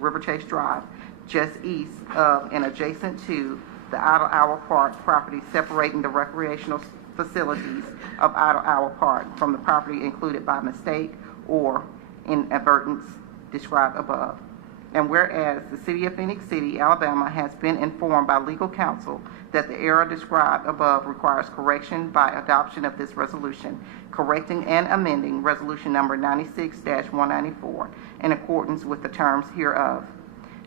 River Chase Drive, just east of and adjacent to the Idle Hour Park property, separating the recreational facilities of Idle Hour Park from the property included by mistake or inadvertence described above. And whereas the City of Phenix City, Alabama has been informed by legal counsel that the error described above requires correction by adoption of this resolution, correcting and amending Resolution Number 96-194 in accordance with the terms hereof.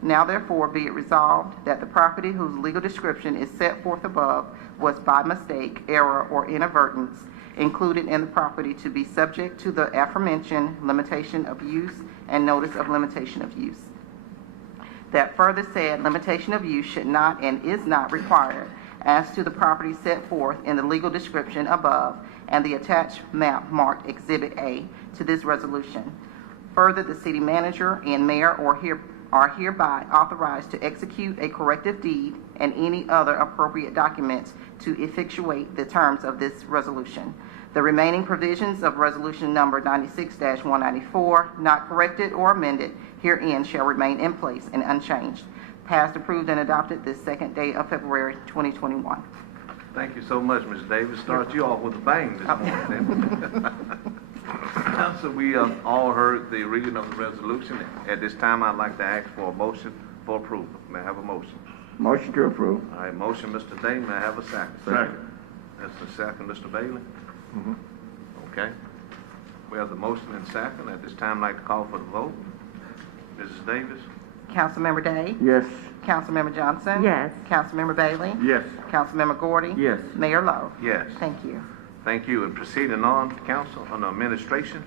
Now therefore be it resolved that the property whose legal description is set forth above was by mistake, error, or inadvertence included in the property to be subject to the aforementioned limitation of use and notice of limitation of use. That further said limitation of use should not and is not required as to the property set forth in the legal description above and the attached map marked Exhibit A to this resolution. Further, the city manager and mayor are hereby authorized to execute a corrective deed and any other appropriate documents to effectuate the terms of this resolution. The remaining provisions of Resolution Number 96-194, not corrected or amended herein, shall remain in place and unchanged. Passed, approved, and adopted this second day of February 2021. Thank you so much, Ms. Davis. Start you off with a bang this morning. Council, we have all heard the reading of the resolution. At this time, I'd like to ask for a motion for approval. May I have a motion? Motion to approve. All right, motion, Mr. Day. May I have a second? Second. That's the second, Mr. Bailey. Mm-hmm. Okay. We have the motion and second. At this time, I'd like to call for the vote. Mrs. Davis? Councilmember Day? Yes. Councilmember Johnson? Yes. Councilmember Bailey? Yes. Councilmember Gordy? Yes. Mayor Lowe? Yes. Thank you. Thank you. And proceeding on, Council, on the administration,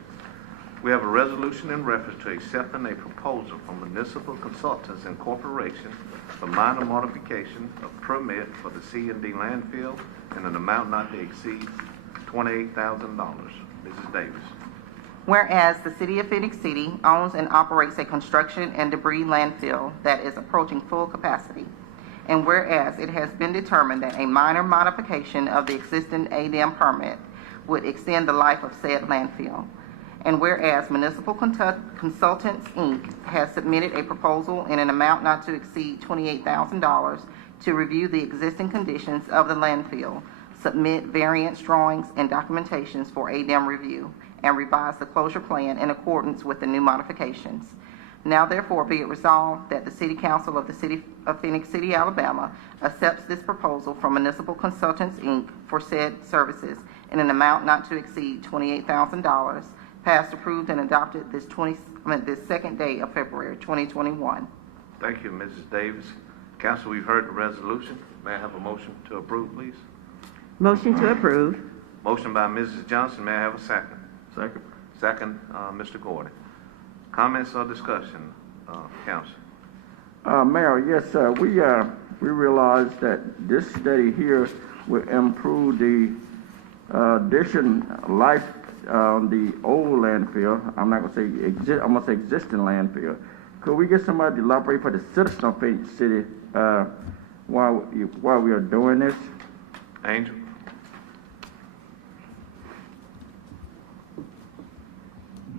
we have a resolution in reference to accepting a proposal from Municipal Consultants Incorporation for minor modification of permit for the C&D landfill in an amount not to exceed $28,000. Mrs. Davis. Whereas the City of Phenix City owns and operates a construction and debris landfill that is approaching full capacity, and whereas it has been determined that a minor modification of the existing ADM permit would extend the life of said landfill, and whereas Municipal Consultants, Inc. has submitted a proposal in an amount not to exceed $28,000 to review the existing conditions of the landfill, submit variance drawings and documentations for ADM review, and revise the closure plan in accordance with the new modifications. Now therefore be it resolved that the City Council of the City of Phenix City, Alabama accepts this proposal from Municipal Consultants, Inc. for said services in an amount not to exceed $28,000, passed, approved, and adopted this second day of February 2021. Thank you, Mrs. Davis. Council, we've heard the resolution. May I have a motion to approve, please? Motion to approve. Motion by Mrs. Johnson. May I have a second? Second. Second, Mr. Gordon. Comments or discussion, Council? Mayor, yes, we realize that this study here will improve the addition life on the old landfill. I'm not going to say I'm going to say existing landfill. Could we get somebody to elaborate for the citizens of Phoenix City while we are doing this? Angel?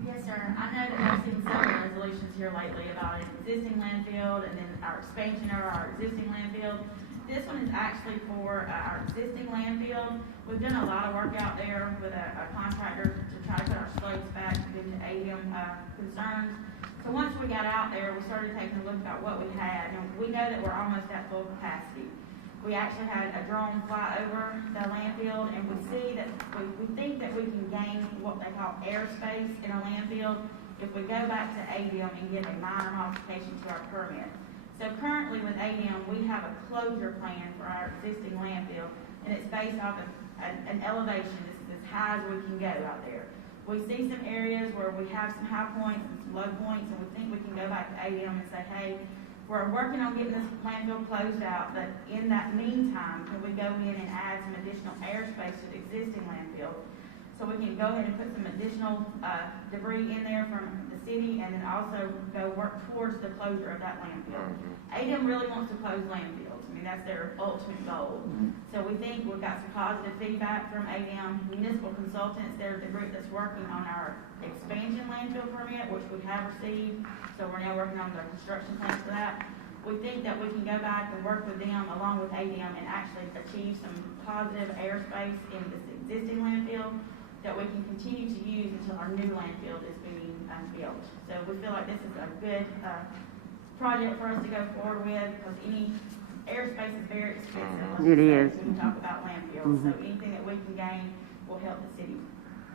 Yes, sir. I know that I've seen several resolutions here lately about an existing landfill and then our expansion of our existing landfill. This one is actually for our existing landfill. We've done a lot of work out there with a contractor to try to put our slopes back due to ADM concerns. So once we got out there, we started taking a look at what we had, and we know that we're almost at full capacity. We actually had a drone fly over the landfill, and we see that we think that we can gain what they call airspace in a landfill if we go back to ADM and get a minor modification to our permit. So currently with ADM, we have a closure plan for our existing landfill, and it's based off of an elevation. This is as high as we can go out there. We see some areas where we have some high points and some low points, and we think we can go back to ADM and say, hey, we're working on getting this landfill closed out, but in that meantime, can we go in and add some additional airspace to the existing landfill? So so we can go ahead and put some additional, debris in there from the city, and then also go work towards the closure of that landfill. ADM really wants to close landfills. I mean, that's their ultimate goal. So we think we've got some positive feedback from ADM Municipal Consultants. They're the group that's working on our expansion landfill permit, which we have received. So we're now working on the construction plans for that. We think that we can go back and work with them along with ADM and actually achieve some positive airspace in this existing landfill that we can continue to use until our new landfill is being built. So we feel like this is a good project for us to go forward with, because any airspace is very expensive. It is. When we talk about landfills, so anything that we can gain will help the city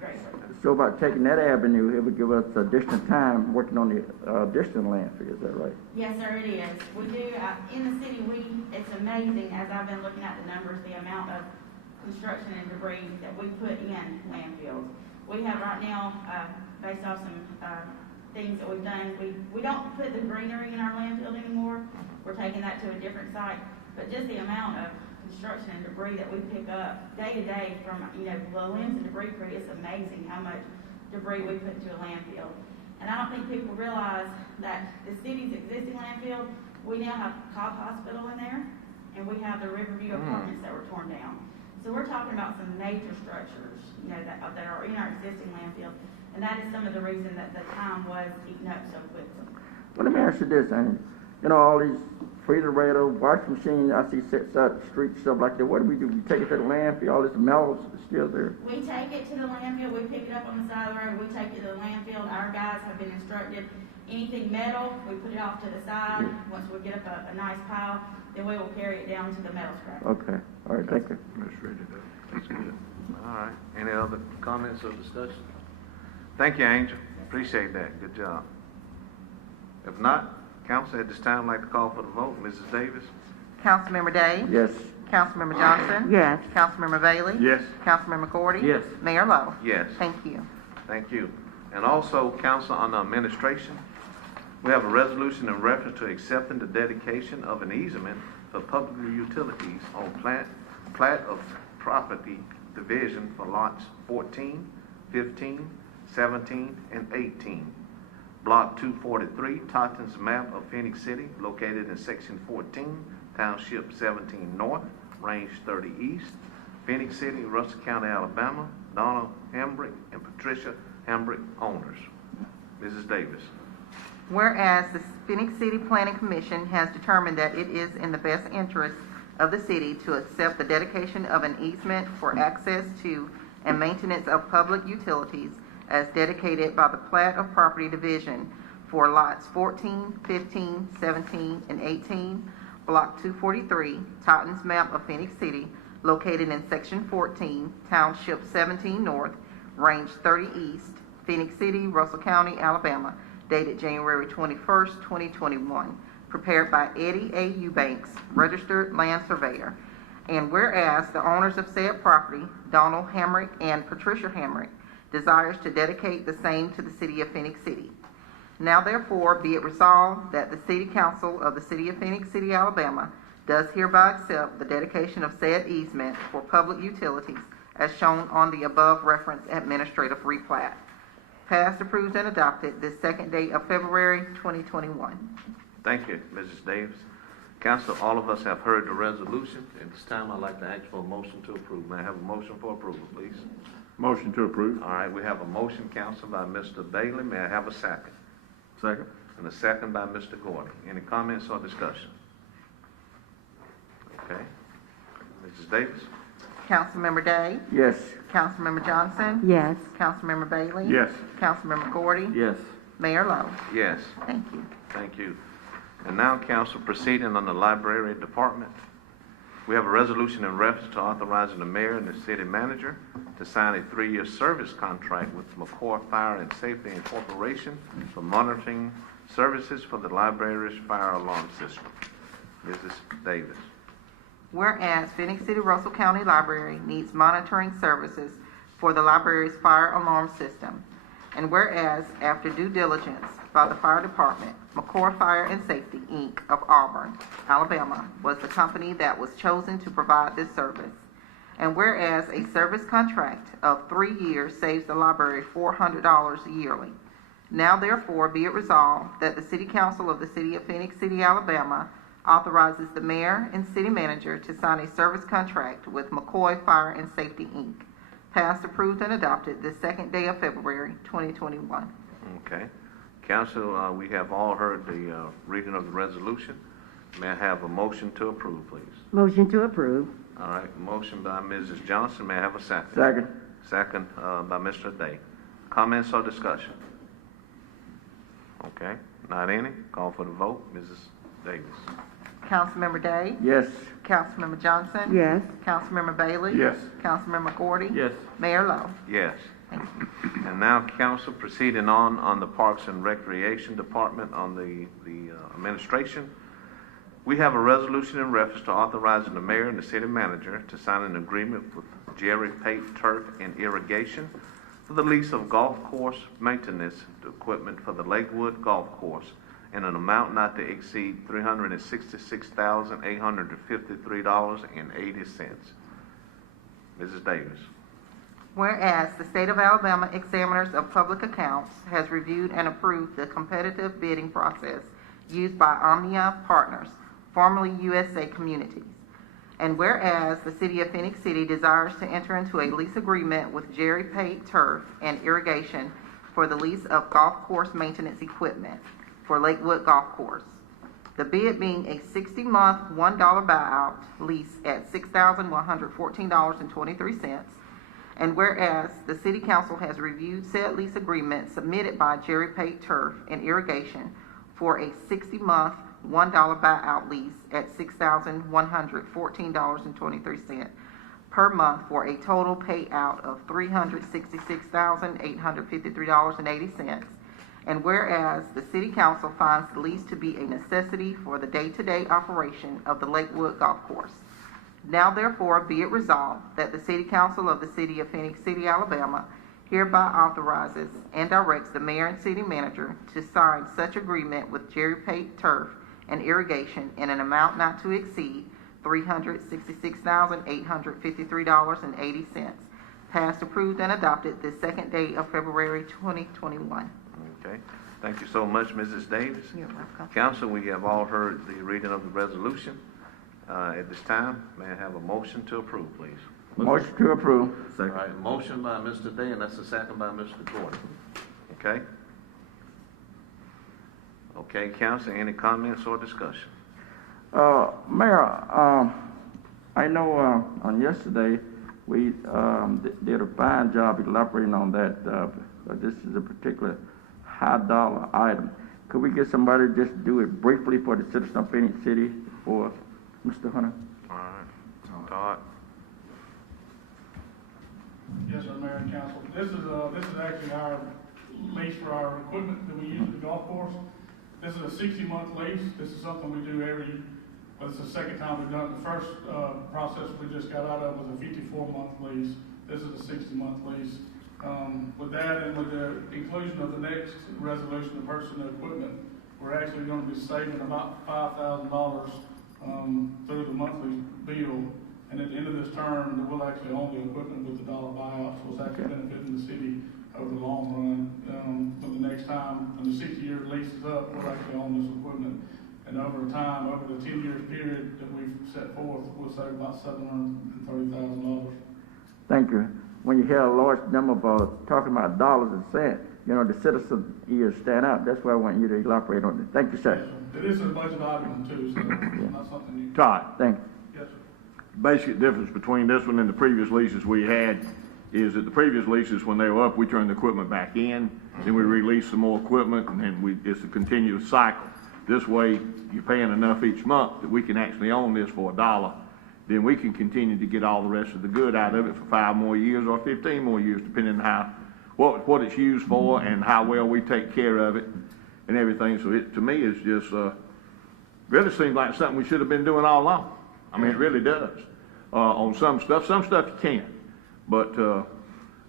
greatly. So about taking that avenue, it would give us additional time working on the additional landfill, is that right? Yes, sir, it is. We do, in the city, it's amazing, as I've been looking at the numbers, the amount of construction and debris that we put in landfills. We have right now, based off some things that we've done, we don't put the greenery in our landfill anymore. We're taking that to a different site. But just the amount of construction and debris that we pick up day to day from, the limbs and debris crew, it's amazing how much debris we put into a landfill. And I don't think people realize that the city's existing landfill, we now have Cobb Hospital in there, and we have the Riverview apartments that were torn down. So we're talking about some major structures, that are in our existing landfill, and that is some of the reason that the time was eaten up so quickly. Well, let me ask you this, Amy. All these refrigerator, washing machine, I see sets out the street, stuff like that. What do? We take it to the landfill, all this metal is still there? We take it to the landfill, we pick it up on the side of the road, we take it to the landfill. Our guys have been instructed, anything metal, we put it off to the side. Once we get up a nice pile, then we will carry it down to the metal scrap. Okay, all right, thank you. That's good. All right. Any other comments or discussion? Thank you, Angel. Appreciate that. Good job. If not, council at this time I'd like to call for the vote. Mrs. Davis? Councilmember Day? Yes. Councilmember Johnson? Yes. Councilmember Bailey? Yes. Councilmember Gordy? Yes. Mayor Lo? Yes. Thank you. Thank you. And also, council, on the administration, we have a resolution in reference to accepting the dedication of an easement for public utilities on plat of property division for lots 14, 15, 17, and 18. Block 243, Totten's map of Phenix City, located in section 14, township 17 north, range 30 east, Phenix City, Russell County, Alabama. Donna Hambrick and Patricia Hambrick, owners. Mrs. Davis. Whereas the Phenix City Planning Commission has determined that it is in the best interest of the city to accept the dedication of an easement for access to and maintenance of public utilities as dedicated by the plat of property division for lots 14, 15, 17, and 18, block 243, Totten's map of Phenix City, located in section 14, township 17 north, range 30 east, Phenix City, Russell County, Alabama, dated January 21st, 2021, prepared by Eddie A. Eubanks, registered land surveyor. And whereas the owners of said property, Donald Hamrick and Patricia Hamrick, desires to dedicate the same to the city of Phenix City. Now therefore be it resolved that the City Council of the City of Phenix City, Alabama, does hereby accept the dedication of said easement for public utilities as shown on the above referenced administrative replat. Passed, approved, and adopted this second day of February 2021. Thank you, Mrs. Davis. Council, all of us have heard the resolution. At this time, I'd like to ask for a motion to approve. May I have a motion for approval, please? Motion to approve. All right, we have a motion, council, by Mr. Bailey. May I have a second? Second. And a second by Mr. Gordy. Any comments or discussion? Okay. Mrs. Davis? Councilmember Day? Yes. Councilmember Johnson? Yes. Councilmember Bailey? Yes. Councilmember Gordy? Yes. Mayor Lo? Yes. Thank you. Thank you. And now, council, proceeding on the library department. We have a resolution in reference to authorizing the mayor and the city manager to sign a 3-year service contract with McCoy Fire and Safety Incorporation for monitoring services for the library's fire alarm system. Mrs. Davis. Whereas Phenix City Russell County Library needs monitoring services for the library's fire alarm system. And whereas after due diligence by the fire department, McCoy Fire and Safety, Inc. of Auburn, Alabama, was the company that was chosen to provide this service. And whereas a service contract of 3 years saves the library $400 yearly. Now therefore be it resolved that the City Council of the City of Phoenix City, Alabama authorizes the mayor and city manager to sign a service contract with McCoy Fire and Safety, Inc. Passed, approved, and adopted this second day of February 2021. Okay. Council, we have all heard the reading of the resolution. May I have a motion to approve, please? Motion to approve. All right, motion by Mrs. Johnson. May I have a second? Second. Second by Mr. Day. Comments or discussion? Okay, not any. Call for the vote. Mrs. Davis. Councilmember Day? Yes. Councilmember Johnson? Yes. Councilmember Bailey? Yes. Councilmember Gordy? Yes. Mayor Lo? Yes. Thank you. And now, council, proceeding on the Parks and Recreation Department, on the administration. We have a resolution in reference to authorizing the mayor and the city manager to sign an agreement with Jerry Pate Turf and Irrigation for the lease of golf course maintenance equipment for the Lakewood Golf Course in an amount not to exceed $366,853.80. Mrs. Davis. Whereas the State of Alabama Examiners of Public Accounts has reviewed and approved the competitive bidding process used by Omnia Partners, formerly USA Communities. And whereas the City of Phoenix City desires to enter into a lease agreement with Jerry Pate Turf and Irrigation for the lease of golf course maintenance equipment for Lakewood Golf Course. The bid being a 60-month $1 buyout lease at $6,114.23. And whereas the City Council has reviewed said lease agreement submitted by Jerry Pate Turf and Irrigation for a 60-month $1 buyout lease at $6,114.23 per month for a total payout of $366,853.80. And whereas the City Council finds the lease to be a necessity for the day-to-day operation of the Lakewood Golf Course. Now therefore be it resolved that the City Council of the City of Phoenix City, Alabama hereby authorizes and directs the mayor and city manager to sign such agreement with Jerry Pate Turf and Irrigation in an amount not to exceed $366,853.80. Passed, approved, and adopted this second day of February 2021. Okay. Thank you so much, Mrs. Davis. You're welcome. Council, we have all heard the reading of the resolution. At this time, may I have a motion to approve, please? Motion to approve. All right, motion by Mr. Day, and that's a second by Mr. Gordon. Okay? Okay, council, any comments or discussion? Mayor, I know on yesterday we did a fine job elaborating on that. But this is a particular high dollar item. Could we get somebody to just do it briefly for the citizens of Phoenix City for Mr. Hunter? All right, Todd. Yes, sir, Mayor and Council. This is actually our lease for our equipment that we use at the golf course. This is a 60-month lease. This is something we do well, it's the second time we've done it. The first process we just got out of was a 54-month lease. This is a 60-month lease. With that and with the inclusion of the next resolution of purchasing the equipment, we're actually going to be saving about $5,000 through the monthly bill. And at the end of this term, we'll actually own the equipment with the dollar buyout, so it's actually benefiting the city over the long run. For the next time, when the 60-year lease is up, we'll actually own this equipment. And over time, over the 10-year period that we've set forth, we'll save about $730,000. Thank you. When you hear a large number of talking about dollars and cents, you know, the citizen ears stand out. That's why I want you to elaborate on it. Thank you, sir. Yes, sir. It is a budget item too, so it's not something you. Todd, Thank you. Yes, sir. basic difference between this one and the previous leases we had is that the previous leases, when they were up, we turned the equipment back in, then we released some more equipment, and then it's a continuous cycle. This way, you're paying enough each month that we can actually own this for $1. Then we can continue to get all the rest of the good out of it for 5 more years or 15 more years, depending on what it's used for and how well we take care of it and everything. So it, to me, is just really seems like something we should have been doing all along. I mean, it really does. On some stuff you can't, but a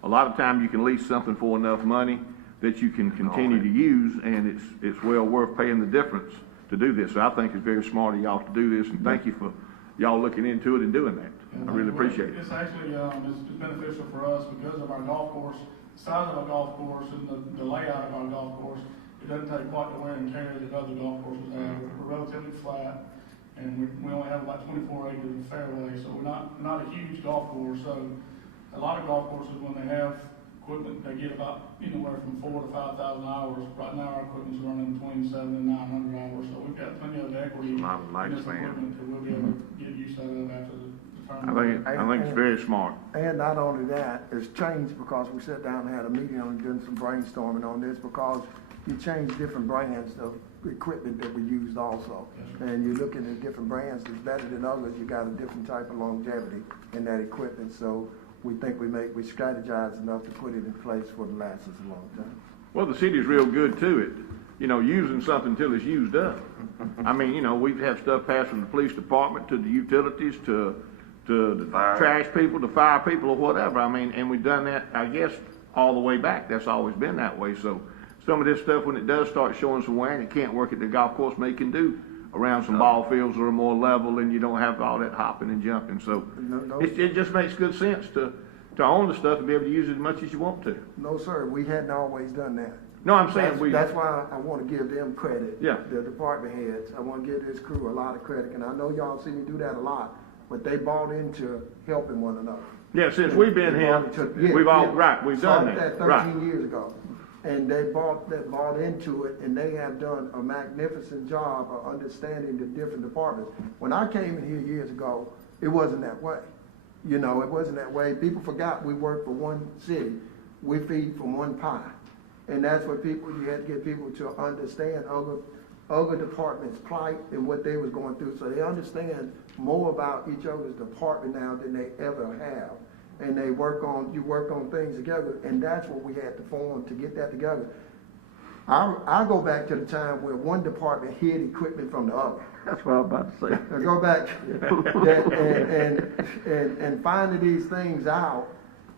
lot of times you can lease something for enough money that you can continue to use, and it's well worth paying the difference to do this. So I think it's very smart of y'all to do this, and thank you for y'all looking into it and doing that. I really appreciate it. It's actually, it's beneficial for us because of our golf course, the size of our golf course and the layout of our golf course. It doesn't take quite the wear and tear that other golf courses have. We're relatively flat, and we only have about 24 acres of fairway, so we're not a huge golf course. So a lot of golf courses, when they have equipment, they get about anywhere from 4,000 to 5,000 hours. Right now, our equipment's running between 700 and 900 hours, so we've got plenty of equity in A lot of this lifespan. equipment that we'll be able to get use out of after the tournament. I think it's very smart. And not only that, it's changed because we sat down and had a meeting on doing some brainstorming on this because you change different brands of equipment that we used also. And you're looking at different brands that's better than others. You got a different type of longevity in that equipment. So we think we strategize enough to put it in place for the lasts us a long time. Well, the city's real good to it, using something till it's used up. I mean, we have stuff passed from the police department to the utilities to the Fire. trash people, the fire people, or whatever. I mean, and we've done that, I guess, all the way back. That's always been that way. So some of this stuff, when it does start showing some wear and it can't work at the golf course, maybe it can do around some ball fields that are more level and you don't have all that hopping and jumping. So it just makes good sense to own the stuff and be able to use it as much as you want to. No, sir, we hadn't always done that. No, I'm saying That's why I want to give them credit. Yeah. The department heads. I want to give this crew a lot of credit, and I know y'all see me do that a lot, but they bought into helping one another. Yeah, since we've been here, we've done Started that. 13 years ago. And they bought into it, and they have done a magnificent job of understanding the different departments. When I came in here years ago, it wasn't that way. It wasn't that way. People forgot we work for one city. We feed from one pie. And that's what you had to get people to understand other departments' plight and what they was going through. So they understand more about each other's department now than they ever have. And you work on things together, and that's what we had to form to get that together. I go back to the time where one department hid equipment from the other. That's what I was about to say. I go back and finding these things out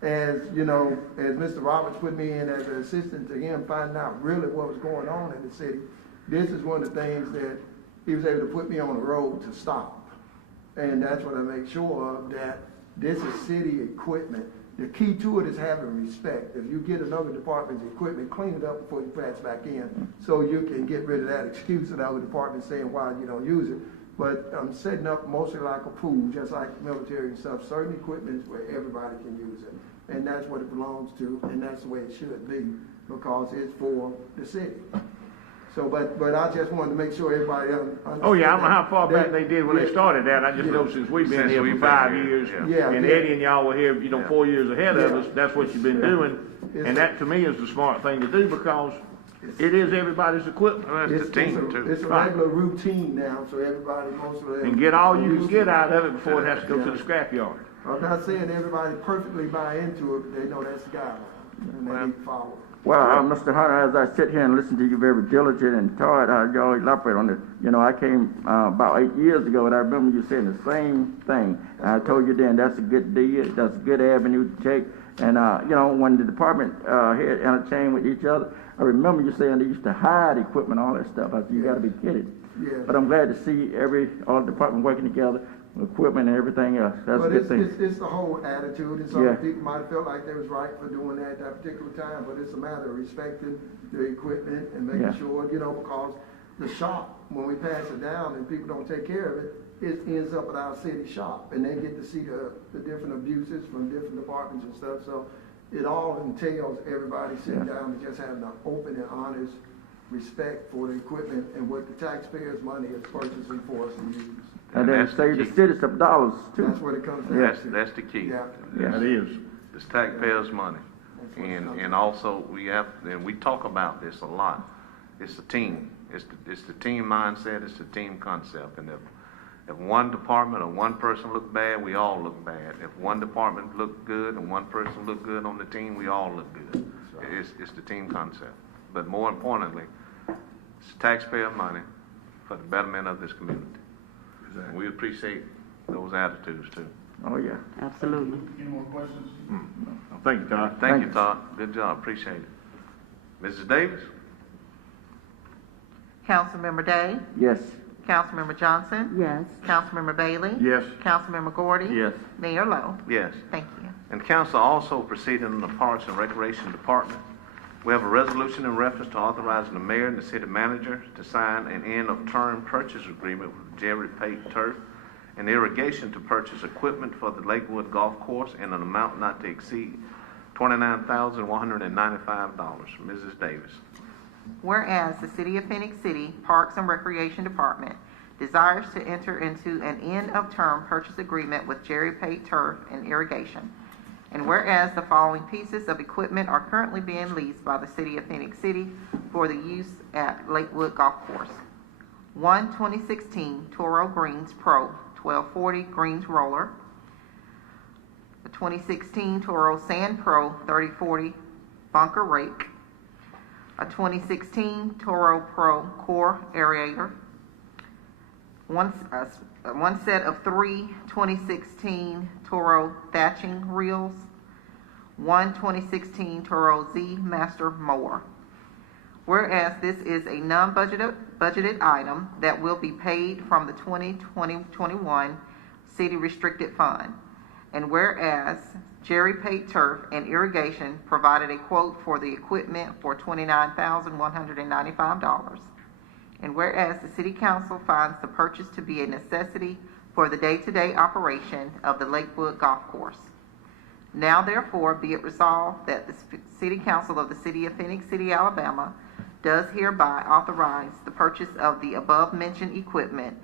as Mr. Roberts put me in as an assistant to him, finding out really what was going on in the city. This is one of the things that he was able to put me on the road to stop. And that's what I make sure of, that this is city equipment. The key to it is having respect. If you get another department's equipment, clean it up before you pass back in, so you can get rid of that excuse of the other department saying why you don't use it. But I'm setting up mostly like a pool, just like the military and stuff, certain equipment where everybody can use it. And that's what it belongs to, and that's the way it should be, because it's for the city. So, but I just wanted to make sure everybody understood. Oh, yeah, I don't know how far back they did when they started that. I just know since we've been here for 5 years, and Eddie and y'all were here, 4 years ahead of us, that's what you've been doing. And that, to me, is the smart thing to do, because it is everybody's equipment. Well, it's the team, too. It's a regular routine now, so everybody, most of them. And get all you can get out of it before it has to go to the scrapyard. I'm not saying everybody perfectly buy into it, but they know that's the guideline, and they need to follow it. Well, Mr. Hunter, as I sit here and listen to you very diligent and tired, how y'all elaborate on this. I came about 8 years ago, and I remember you saying the same thing. And I told you then that's a good deal, that's a good avenue to take. And when the department head entertained with each other, I remember you saying they used to hide equipment, all that stuff. I said, you got to be kidding. Yeah. But I'm glad to see all the department working together, equipment and everything else. That's a good thing. It's the whole attitude, and some people might have felt like they was right for doing that at that particular time, but it's a matter of respecting the equipment and making sure, because the shop, when we pass it down and people don't take care of it, it ends up at our city shop, and they get to see the different abuses from different departments and stuff. So it all entails everybody sitting down and just having an open and honest respect for the equipment and what the taxpayers' money is purchasing for us to use. And then save the city some dollars, too. That's what it comes down to. That's the key. Yeah. That is. It's taxpayers' money. And also, we talk about this a lot. It's a team. It's the team mindset, it's the team concept. And if one department or one person look bad, we all look bad. If one department look good and one person look good on the team, we all look good. It's the team concept. But more importantly, it's taxpayer money for the betterment of this community. And we appreciate those attitudes too. Oh, yeah. Absolutely. Any more questions? Thank you, Todd. Thank you, Todd. Good job. Appreciate it. Mrs. Davis? Councilmember Day, Yes. Councilmember Johnson? Yes. Councilmember Bailey? Yes. Councilmember Gordy? Yes. Mayor Lo? Yes. Thank you. And council also proceeding in the Parks and Recreation Department. We have a resolution in reference to authorizing the mayor and the city manager to sign an end-of-term purchase agreement with Jerry Pate Turf and Irrigation to purchase equipment for the Lakewood Golf Course in an amount not to exceed $29,195. Mrs. Davis. Whereas the City of Phoenix City Parks and Recreation Department desires to enter into an end-of-term purchase agreement with Jerry Pate Turf and Irrigation. And whereas the following pieces of equipment are currently being leased by the City of Phoenix City for the use at Lakewood Golf Course. 2016 Toro Greens Pro 1240 Greens Roller. The 2016 Toro Sand Pro 3040 Bunker Rake. A 2016 Toro Pro Core Aerator. One set of 3 2016 Toro Thatching Reels. One 2016 Toro Z Master Mower. Whereas this is a budgeted item that will be paid from the 2020-21 City Restricted Fund. And whereas Jerry Pate Turf and Irrigation provided a quote for the equipment for $29,195. And whereas the City Council finds the purchase to be a necessity for the day-to-day operation of the Lakewood Golf Course. Now therefore be it resolved that the City Council of the City of Phoenix City, Alabama does hereby authorize the purchase of the above-mentioned equipment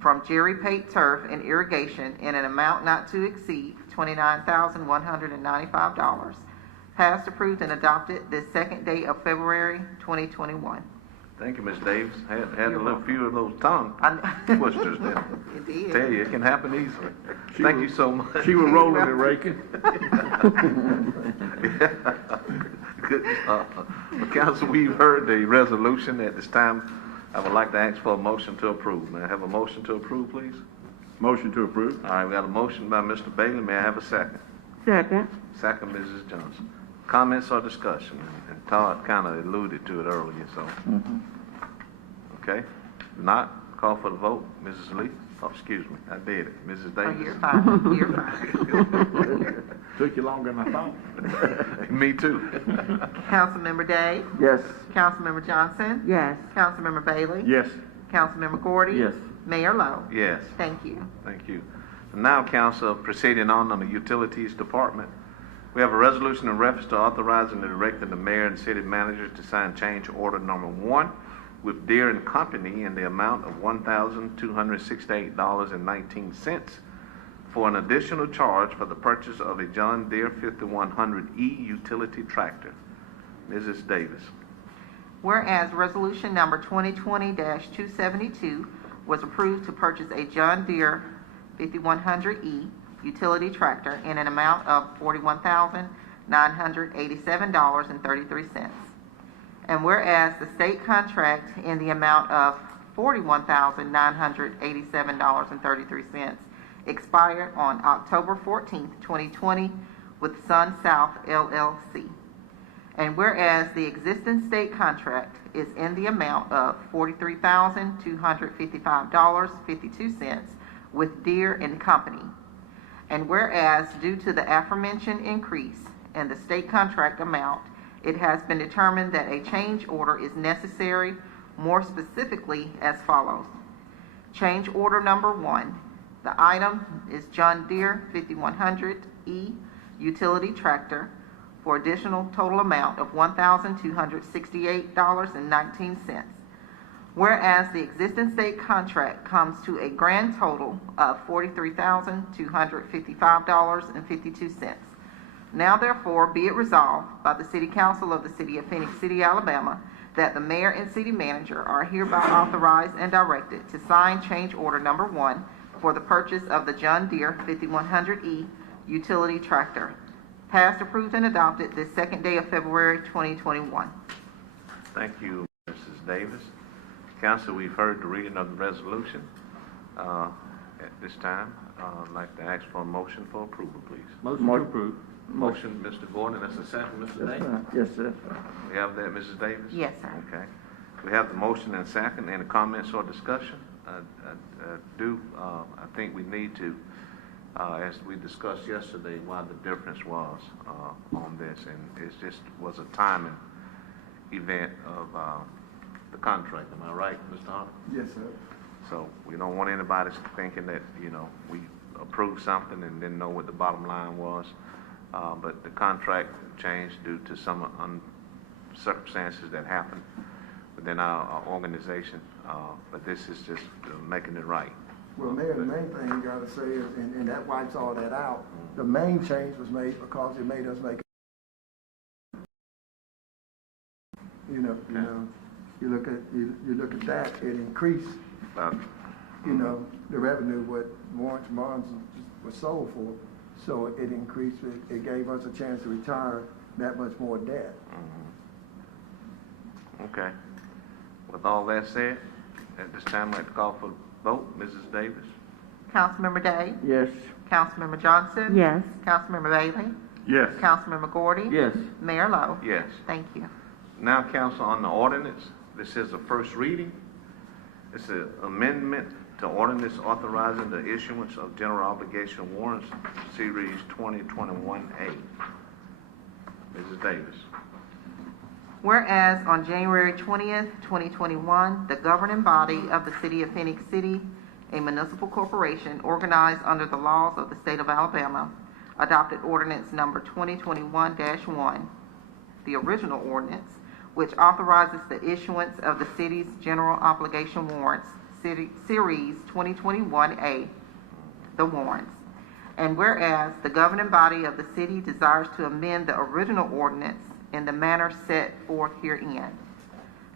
from Jerry Pate Turf and Irrigation in an amount not to exceed $29,195, passed, approved, and adopted this second day of February 2021. Thank you, Ms. Davis. Had a little few of those tongue twisters there. It did. Tell you, it can happen easily. Thank you so much. She was rolling and raking. Good job. Well, council, we've heard the resolution. At this time, I would like to ask for a motion to approve. May I have a motion to approve, please? Motion to approve. All right, we got a motion by Mr. Bailey. May I have a second? Second. Second, Mrs. Johnson. Comments or discussion? And Todd kind of alluded to it earlier, so. Okay. If not, call for the vote. Mrs. Lee? Oh, excuse me. I did it. Mrs. Oh, Davis? you're fine. You're fine. Took you longer than I thought. Me too. Councilmember Day? Yes. Councilmember Johnson? Yes. Councilmember Bailey? Yes. Councilmember Gordy? Yes. Mayor Lo? Yes. Thank you. Thank you. And now, council, proceeding on the Utilities Department. We have a resolution in reference to authorizing and directing the mayor and city manager to sign change order number 1 with Deere and Company in the amount of $1,268.19 for an additional charge for the purchase of a John Deere 5100E utility tractor. Mrs. Davis. Whereas resolution number 2020-272 was approved to purchase a John Deere 5100E utility tractor in an amount of $41,987.33. And whereas the state contract in the amount of $41,987.33 expired on October 14th, 2020 with Sun South LLC. And whereas the existing state contract is in the amount of $43,255.52 with Deere and Company. And whereas due to the aforementioned increase in the state contract amount, it has been determined that a change order is necessary, more specifically as follows. Change order number 1. The item is John Deere 5100E utility tractor for additional total amount of $1,268.19. Whereas the existing state contract comes to a grand total of $43,255.52. Now therefore be it resolved by the City Council of the City of Phoenix City, Alabama, that the mayor and city manager are hereby authorized and directed to sign change order number 1 for the purchase of the John Deere 5100E utility tractor. Passed, approved, and adopted this second day of February 2021. Thank you, Mrs. Davis. Council, we've heard the reading of the resolution. At this time, I'd like to ask for a motion for approval, please. Motion to approve. Motion, Mr. Gordon, that's a second, Mr. Davis. Yes, sir. We have that, Mrs. Davis? Yes, sir. Okay. We have the motion and second. Any comments or discussion? I think we need to, as we discussed yesterday, why the difference was on this, and it just was a timing event of the contract. Am I right, Mr. Hunter? Yes, sir. So we don't want anybody thinking that, we approved something and didn't know what the bottom line was. But the contract changed due to some circumstances that happened within our organization. But this is just making it right. Well, Mayor, the main thing you gotta say is, and that wipes all that out, the main change was made because it made us make, you look at that, it increased, the revenue, what warrants bonds was sold for. So it increased, it gave us a chance to retire that much more debt. Okay. With all that said, at this time, I'd like to call for a vote. Mrs. Davis? Councilmember Day? Yes. Councilmember Johnson? Yes. Councilmember Bailey? Yes. Councilmember Gordy? Yes. Mayor Lo? Yes. Thank you. Now, council, on the ordinance, this is a first reading. It's an amendment to ordinance authorizing the issuance of general obligation warrants, Series 2021A. Mrs. Davis. Whereas on January 20th, 2021, the governing body of the City of Phenix City, a municipal corporation organized under the laws of the state of Alabama, adopted ordinance number 2021-1, the original ordinance, which authorizes the issuance of the city's general obligation warrants, Series 2021A, the warrants. And whereas the governing body of the city desires to amend the original ordinance in the manner set forth herein.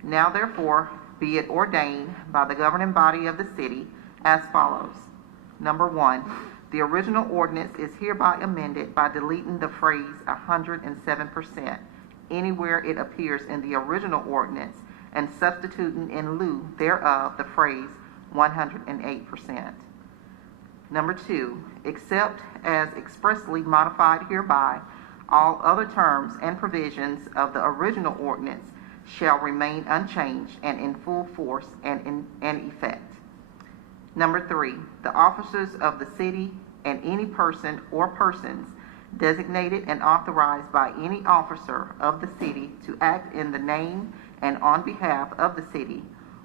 Now therefore be it ordained by the governing body of the city as follows. Number 1, the original ordinance is hereby amended by deleting the phrase 107% anywhere it appears in the original ordinance and substituting in lieu thereof the phrase 108%. Number 2, except as expressly modified hereby, all other terms and provisions of the original ordinance shall remain unchanged and in full force and in effect. Number 3, the officers of the city and any person or persons designated and authorized by any officer of the city to act in the name and on behalf of the city,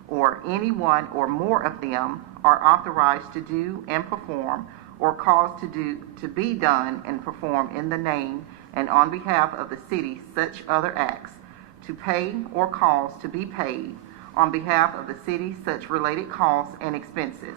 or any one or more of them, are authorized to do and perform or cause to be done and perform in the name and on behalf of the city such other acts, to pay or cause to be paid on behalf of the city such related costs and expenses,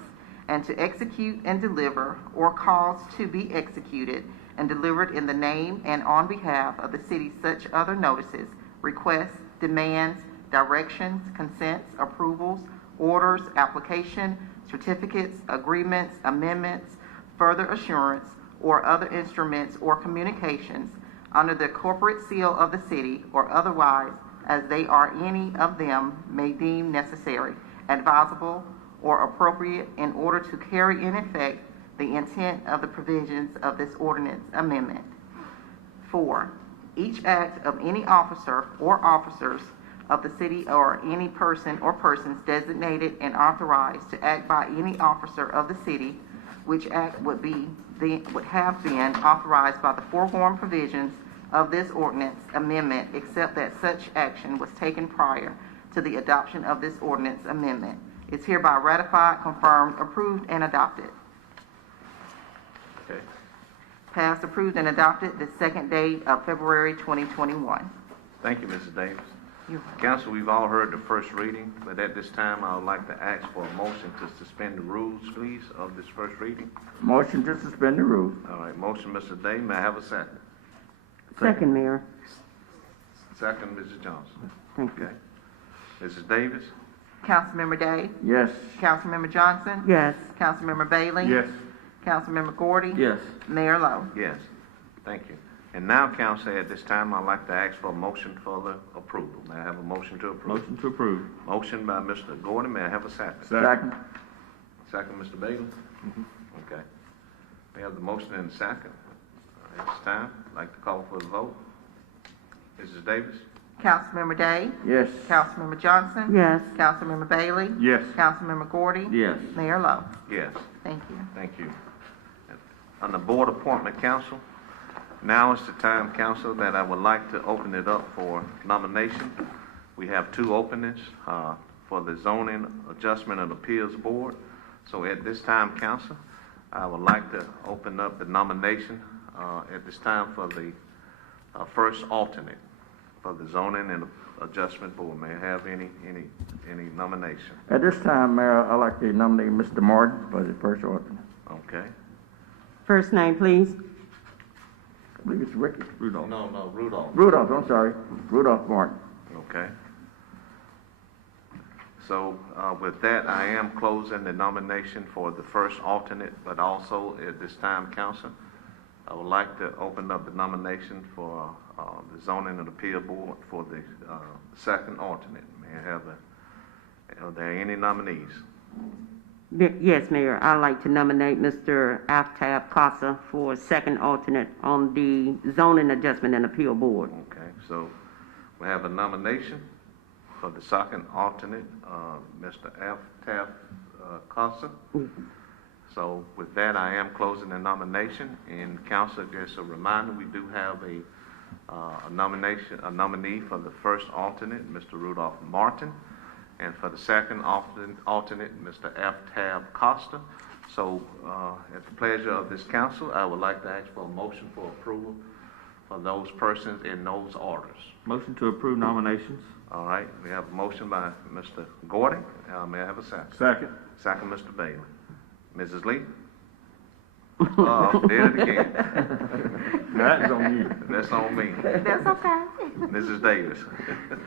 and to execute and deliver or cause to be executed and delivered in the name and on behalf of the city such other notices, requests, demands, directions, consents, approvals, orders, application, certificates, agreements, amendments, further assurance, or other instruments or communications under the corporate seal of the city or otherwise as they are any of them may deem necessary, advisable, or appropriate in order to carry in effect the intent of the provisions of this ordinance amendment. 4, each act of any officer or officers of the city or any person or persons designated and authorized to act by any officer of the city, which act would have been authorized by the foregoing provisions of this ordinance amendment, except that such action was taken prior to the adoption of this ordinance amendment, is hereby ratified, confirmed, approved, and adopted. Okay. Passed, approved, and adopted the second day of February 2021. Thank you, Mrs. Davis. You're welcome. Council, we've all heard the first reading, but at this time, I would like to ask for a motion to suspend the rules, please, of this first reading. Motion to suspend the rules. All right, motion, Mr. Day. May I have a second? Second, Mayor. Second, Mrs. Johnson. Thank you. Okay. Mrs. Davis? Councilmember Day? Yes. Councilmember Johnson? Yes. Councilmember Bailey? Yes. Councilmember Gordy? Yes. Mayor Lo? Yes. Thank you. And now, council, at this time, I'd like to ask for a motion for the approval. May I have a motion to approve? Motion to approve. Motion by Mr. Gordon. May I have a second? Second. Second, Mr. Bailey? Okay. We have the motion and the second. At this time, I'd like to call for the vote. Mrs. Davis? Councilmember Day? Yes. Councilmember Johnson? Yes. Councilmember Bailey? Yes. Councilmember Gordy? Yes. Mayor Lo? Yes. Thank you. Thank you. On the Board Appointment Council, now is the time, council, that I would like to open it up for nomination. We have 2 openings for the Zoning Adjustment and Appeals Board. So at this time, council, I would like to open up the nomination at this time for the first alternate for the Zoning and Adjustment Board. May I have any nomination? At this time, Mayor, I'd like to nominate Mr. Martin for the first alternate. Okay. First name, please. I believe it's Ricky. Rudolph. No, Rudolph. Rudolph, I'm sorry. Rudolph Martin. Okay. So with that, I am closing the nomination for the first alternate, but also at this time, council, I would like to open up the nomination for the Zoning and Appeal Board for the second alternate. May I have are there any nominees? Yes, Mayor. I'd like to nominate Mr. Aftab Casa for second alternate on the Zoning Adjustment and Appeal Board. Okay, so we have a nomination for the second alternate, Mr. Aftab Casa. So with that, I am closing the nomination. And council, just a reminder, we do have a nominee for the first alternate, Mr. Rudolph Martin, and for the second alternate, Mr. Aftab Costa. So at the pleasure of this council, I would like to ask for a motion for approval for those persons in those orders. Motion to approve nominations. All right, we have a motion by Mr. Gordy. May I have a second? Second. Second, Mr. Bailey. Mrs. Lee? Oh, did it again. That is on you. That's on me. That's okay. Mrs. Davis?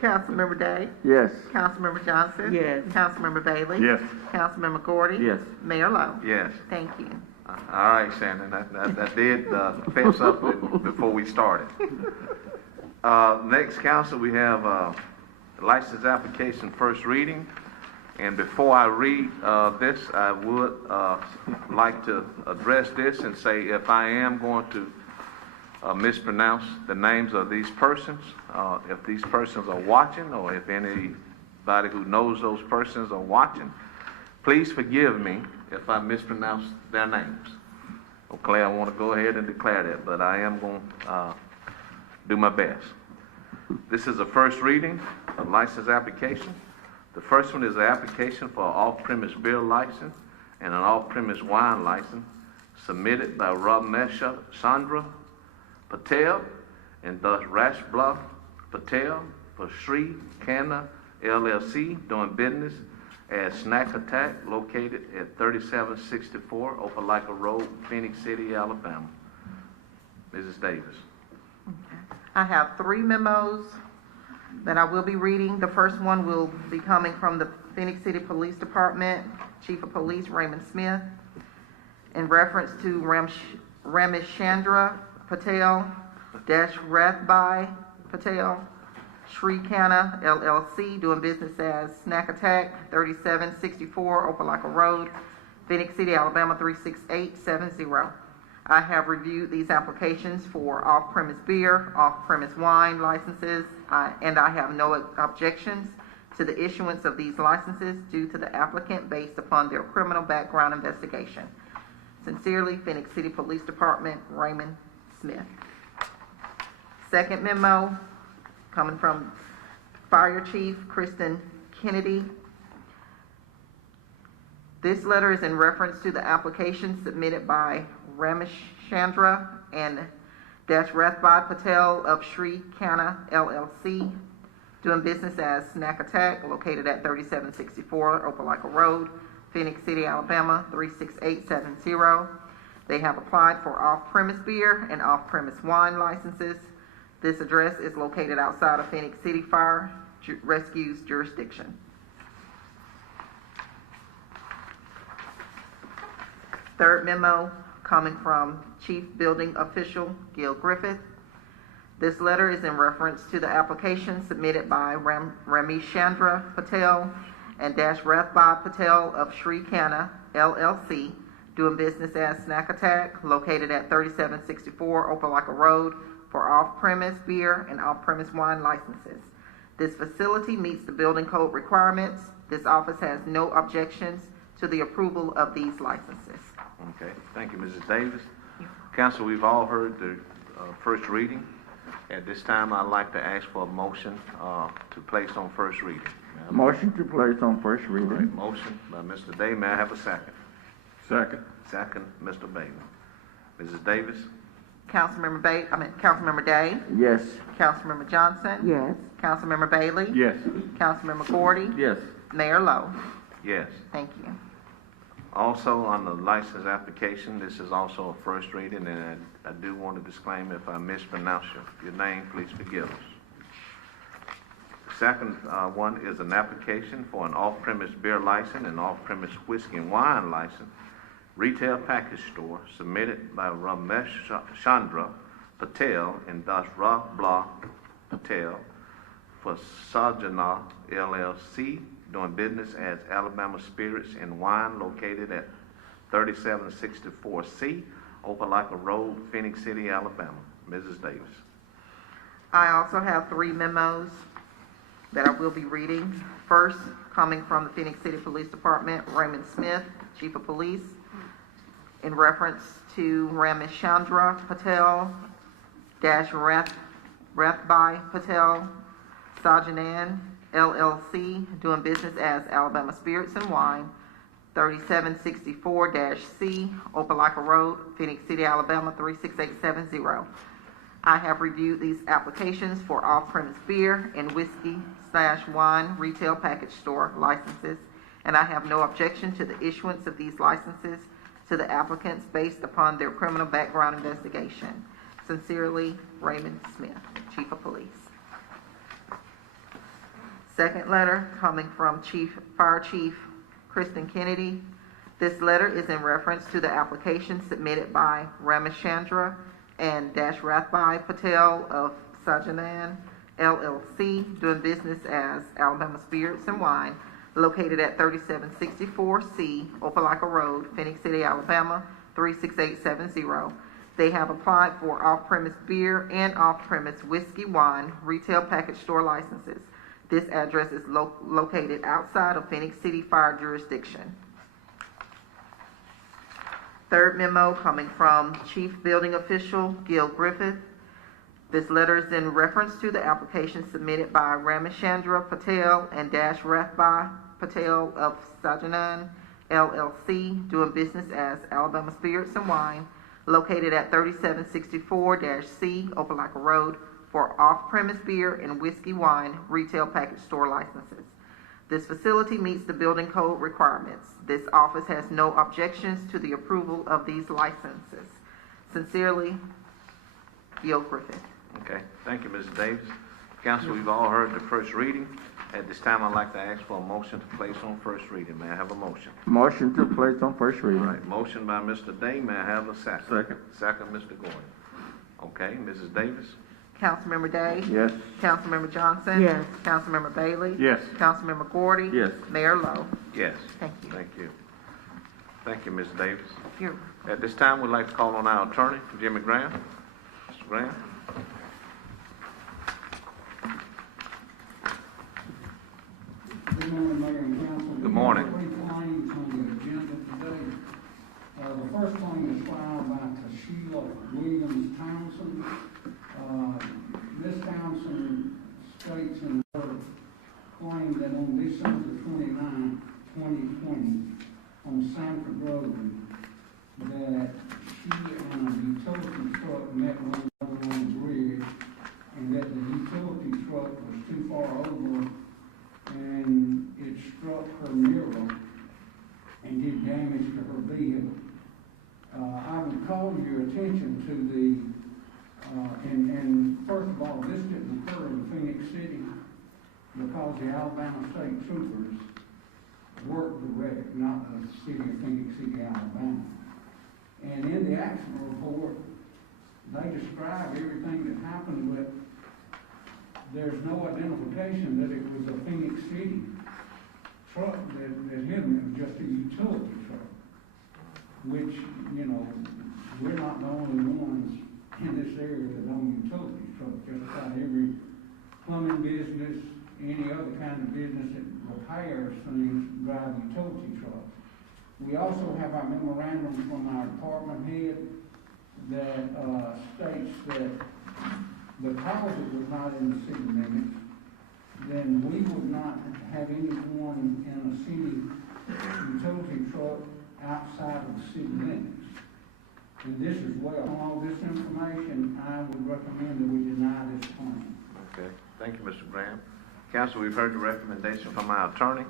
Councilmember Day? Yes. Councilmember Johnson? Yes. Councilmember Bailey? Yes. Councilmember Gordy? Yes. Mayor Lo? Yes. Thank you. All right, Shannon, that did fence up before we started. Next, council, we have license application first reading. And before I read this, I would like to address this and say if I am going to mispronounce the names of these persons, if these persons are watching or if anybody who knows those persons are watching, please forgive me if I mispronounce their names. Okay, I want to go ahead and declare that, but I am going to do my best. This is a first reading of license application. The first one is an application for an off-premise beer license and an off-premise wine license submitted by Ramesha Chandra Patel and thus Rashbla Patel for Sri Kana LLC doing business as Snack Attack located at 3764 Opelika Road, Phenix City, Alabama. Mrs. Davis. I have 3 memos that I will be reading. The first one will be coming from the Phoenix City Police Department, Chief of Police Raymond Smith, in reference to Rameshandra Patel, Rathbai Patel, Sri Kana LLC, doing business as Snack Attack, 3764 Opelika Road, Phoenix City, Alabama, 36870. I have reviewed these applications for off-premise beer, off-premise wine licenses, and I have no objections to the issuance of these licenses due to the applicant based upon their criminal background investigation. Sincerely, Phoenix City Police Department, Raymond Smith. Second memo, coming from Fire Chief Kristen Kennedy. This letter is in reference to the application submitted by Rameshandra and Rathbai Patel of Sri Kana LLC, doing business as Snack Attack, located at 3764 Opelika Road, Phoenix City, Alabama, 36870. They have applied for off-premise beer and off-premise wine licenses. This address is located outside of Phoenix City Fire Rescue's jurisdiction. Third memo, coming from Chief Building Official Gil Griffith. This letter is in reference to the application submitted by Rameshandra Patel and Rathbai Patel of Sri Kana LLC, doing business as Snack Attack, located at 3764 Opelika Road, for off-premise beer and off-premise wine licenses. This facility meets the building code requirements. This office has no objections to the approval of these licenses. Okay, thank you, Mrs. Davis. Council, we've all heard the first reading. At this time, I'd like to ask for a motion to place on first reading. Motion to place on first All right, reading. motion by Mr. Day. May I have a second? Second. Second, Mr. Bailey. Mrs. Davis? Councilmember Councilmember Day, Yes. Councilmember Johnson, Yes. Councilmember Bailey, Yes. Councilmember Gordy, Yes. Mayor Lo. Yes. Thank you. Also, on the license application, this is also a first reading, and I do want to disclaim if I mispronounce your name, please forgive us. Second one is an application for an off-premise beer license and off-premise whiskey and wine license, retail package store, submitted by Ramesh Chandra Patel and Dashra Blah Patel for Sajana LLC, doing business as Alabama Spirits and Wine, located at 3764C, Opelika Road, Phenix City, Alabama. Mrs. Davis. I also have 3 memos that I will be reading. First, coming from the Phoenix City Police Department, Raymond Smith, Chief of Police, in reference to Ramachandra Patel, Rathbai Patel, Sajanan LLC, doing business as Alabama Spirits and Wine, 3764-C, Opelika Road, Phoenix City, Alabama, 36870. I have reviewed these applications for off-premise beer and whiskey/wine retail package store licenses, and I have no objection to the issuance of these licenses to the applicants based upon their criminal background investigation. Sincerely, Raymond Smith, Chief of Police. Second letter coming from Fire Chief Kristen Kennedy. This letter is in reference to the application submitted by Ramachandra and Rathbai Patel of Sajanan LLC, doing business as Alabama Spirits and Wine, located at 3764C, Opelika Road, Phoenix City, Alabama, 36870. They have applied for off-premise beer and off-premise whiskey wine retail package store licenses. This address is located outside of Phoenix City Fire jurisdiction. Third memo coming from Chief Building Official Gil Griffith. This letter is in reference to the application submitted by Ramachandra Patel and Rathbai Patel of Sajanan LLC, doing business as Alabama Spirits and Wine, located at 3764-C, Opelika Road, for off-premise beer and whiskey wine retail package store licenses. This facility meets the building code requirements. This office has no objections to the approval of these licenses. Sincerely, Gil Griffith. Okay, thank you, Mrs. Davis. Council, we've all heard the first reading. At this time, I'd like to ask for a motion to place on first reading. May I have a motion? Motion to place on first All reading. right, motion by Mr. Day. May I have a second? Second. Second, Mr. Gordon. Okay, Mrs. Davis? Councilmember Day, Yes. Councilmember Johnson, Yes. Councilmember Bailey, Yes. Councilmember Gordy, Yes. Mayor Lo. Yes. Thank you. Thank you. Thank you, Ms. Davis. You're At this time, we'd like to call on our attorney, Jimmy Graham. Mr. Graham? Good morning, Mayor and Council. Good morning. We have 3 claims on the agenda today. The first claim is filed by Tashila Williams Townsend. Ms. Townsend states in her claim that on December 29, 2020, on Sanford Road, that she and a utility truck met one another on the bridge, and that the utility truck was too far over and it struck her mirror and did damage to her vehicle. I would call your attention to the, and first of all, this didn't occur in Phoenix City because the Alabama State Troopers worked the wreck, not the city of Phoenix City, Alabama. And in the accident report, they describe everything that happened, but there's no identification that it was a Phoenix City truck that hit them. It was just a utility truck, which, you know, we're not the only ones in this area that own utility trucks. Just about every plumbing business any other kind of business that repairs things, drive utility trucks. We also have our memorandum from our department head that states that because it was not in the city limits, then we would not have anyone in a city utility truck outside of the city limits. And this is well, on all this information, I would recommend that we deny this claim. Okay, thank you, Mr. Graham. Council, we've heard the recommendation from our attorney.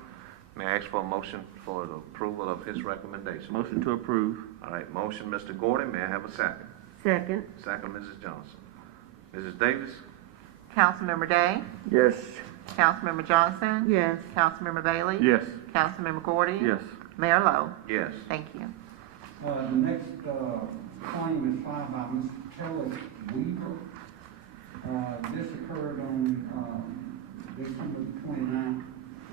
May I ask for a motion for the approval of his recommendation? Motion to approve. All right, motion, Mr. Gordon. May I have a second? Second. Second, Mrs. Johnson. Mrs. Davis? Councilmember Day? Yes. Councilmember Johnson? Yes. Councilmember Bailey? Yes. Councilmember Gordy? Yes. Mayor Lo? Yes. Thank you. The next claim is filed by Mr. Kelly Weaver. This occurred on December 29th,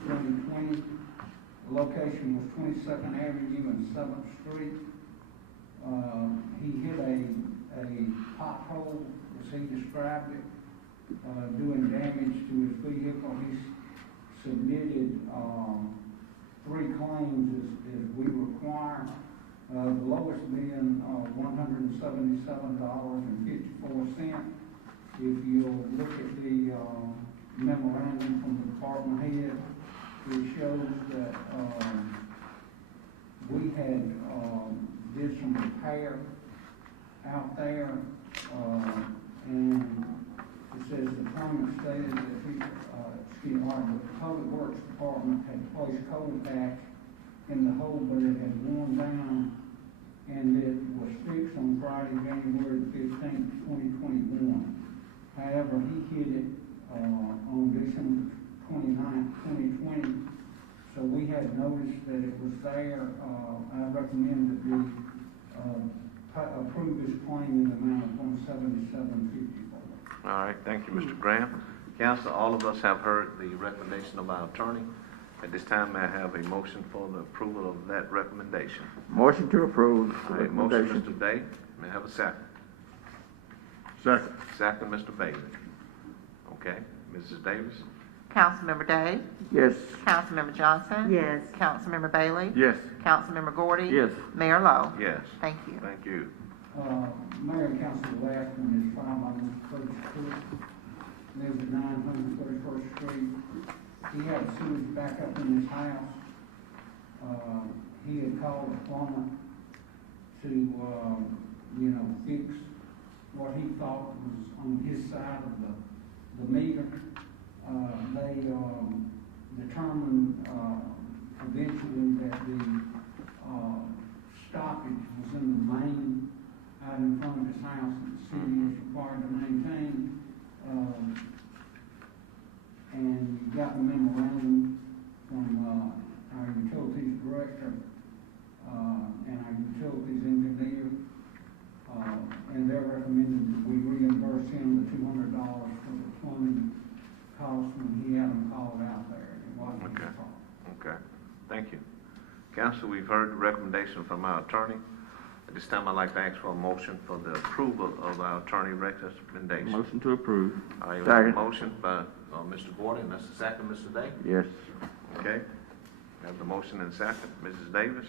2020. The location was 22nd Avenue and 7th Street. He hit a pothole, as he described it, doing damage to his vehicle. He submitted 3 claims as we require. The lowest being $177.54. If you'll look at the memorandum from the department head, it shows that we had did some repair out there, and it says the claimant stated that the Public Works Department had placed coal patch in the hole, but it had worn down, and it was fixed on Friday, January 15th, 2021. However, he hit it on December 29th, 2020, so we had noticed that it was there. I recommend that we approve this claim in the amount of $177.54. All right, thank you, Mr. Graham. Council, all of us have heard the recommendation of our attorney. At this time, may I have a motion for the approval of that recommendation? Motion to approve. All right, motion, Mr. Day. May I have a second? Second. Second, Mr. Bailey. Okay, Mrs. Davis? Councilmember Day? Yes. Councilmember Johnson? Yes. Councilmember Bailey? Yes. Councilmember Gordy? Yes. Mayor Lo? Yes. Thank you. Thank you. Mayor and Council, the last one is filed by Mr. Curtis Cook. Lives at 931st Street. He had sewage back up in his house. He had called a plumber to, fix what he thought was on his side of the meter. They determined eventually that the stoppage was in the main out in front of his house that the city is required to maintain. And you got the memorandum from our utilities director and our utilities engineer, and they're recommending that we reimburse him the $200 for the plumbing costs when he had them called out there. It wasn't his Okay. fault. Okay, thank you. Council, we've heard the recommendation from our attorney. At this time, I'd like to ask for a motion for the approval of our attorney recommendation. Motion to approve. All right, we have a Second. motion by Mr. Gordon. That's the second, Mr. Day. Yes. Okay. We have the motion and second. Mrs. Davis?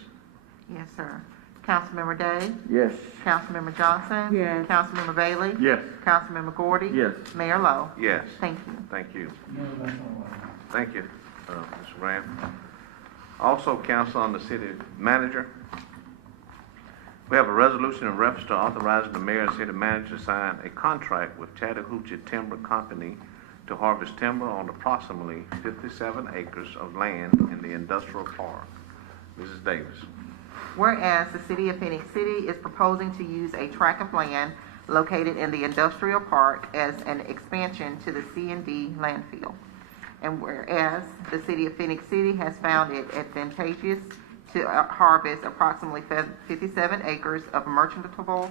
Yes, sir. Councilmember Day? Yes. Councilmember Johnson? Yes. Councilmember Bailey? Yes. Councilmember Gordy? Yes. Mayor Lo? Yes. Thank you. Thank you. No, that's all I have. Thank you, Mr. Graham. Also, council on the city manager. We have a resolution in reference to authorizing the mayor and city manager to sign a contract with Chattahoochee Timber Company to harvest timber on approximately 57 acres of land in the industrial park. Mrs. Davis. Whereas the city of Phenix City is proposing to use a tract of land located in the industrial park as an expansion to the C&D landfill. And whereas the city of Phenix City has found it advantageous to harvest approximately 57 acres of merchantable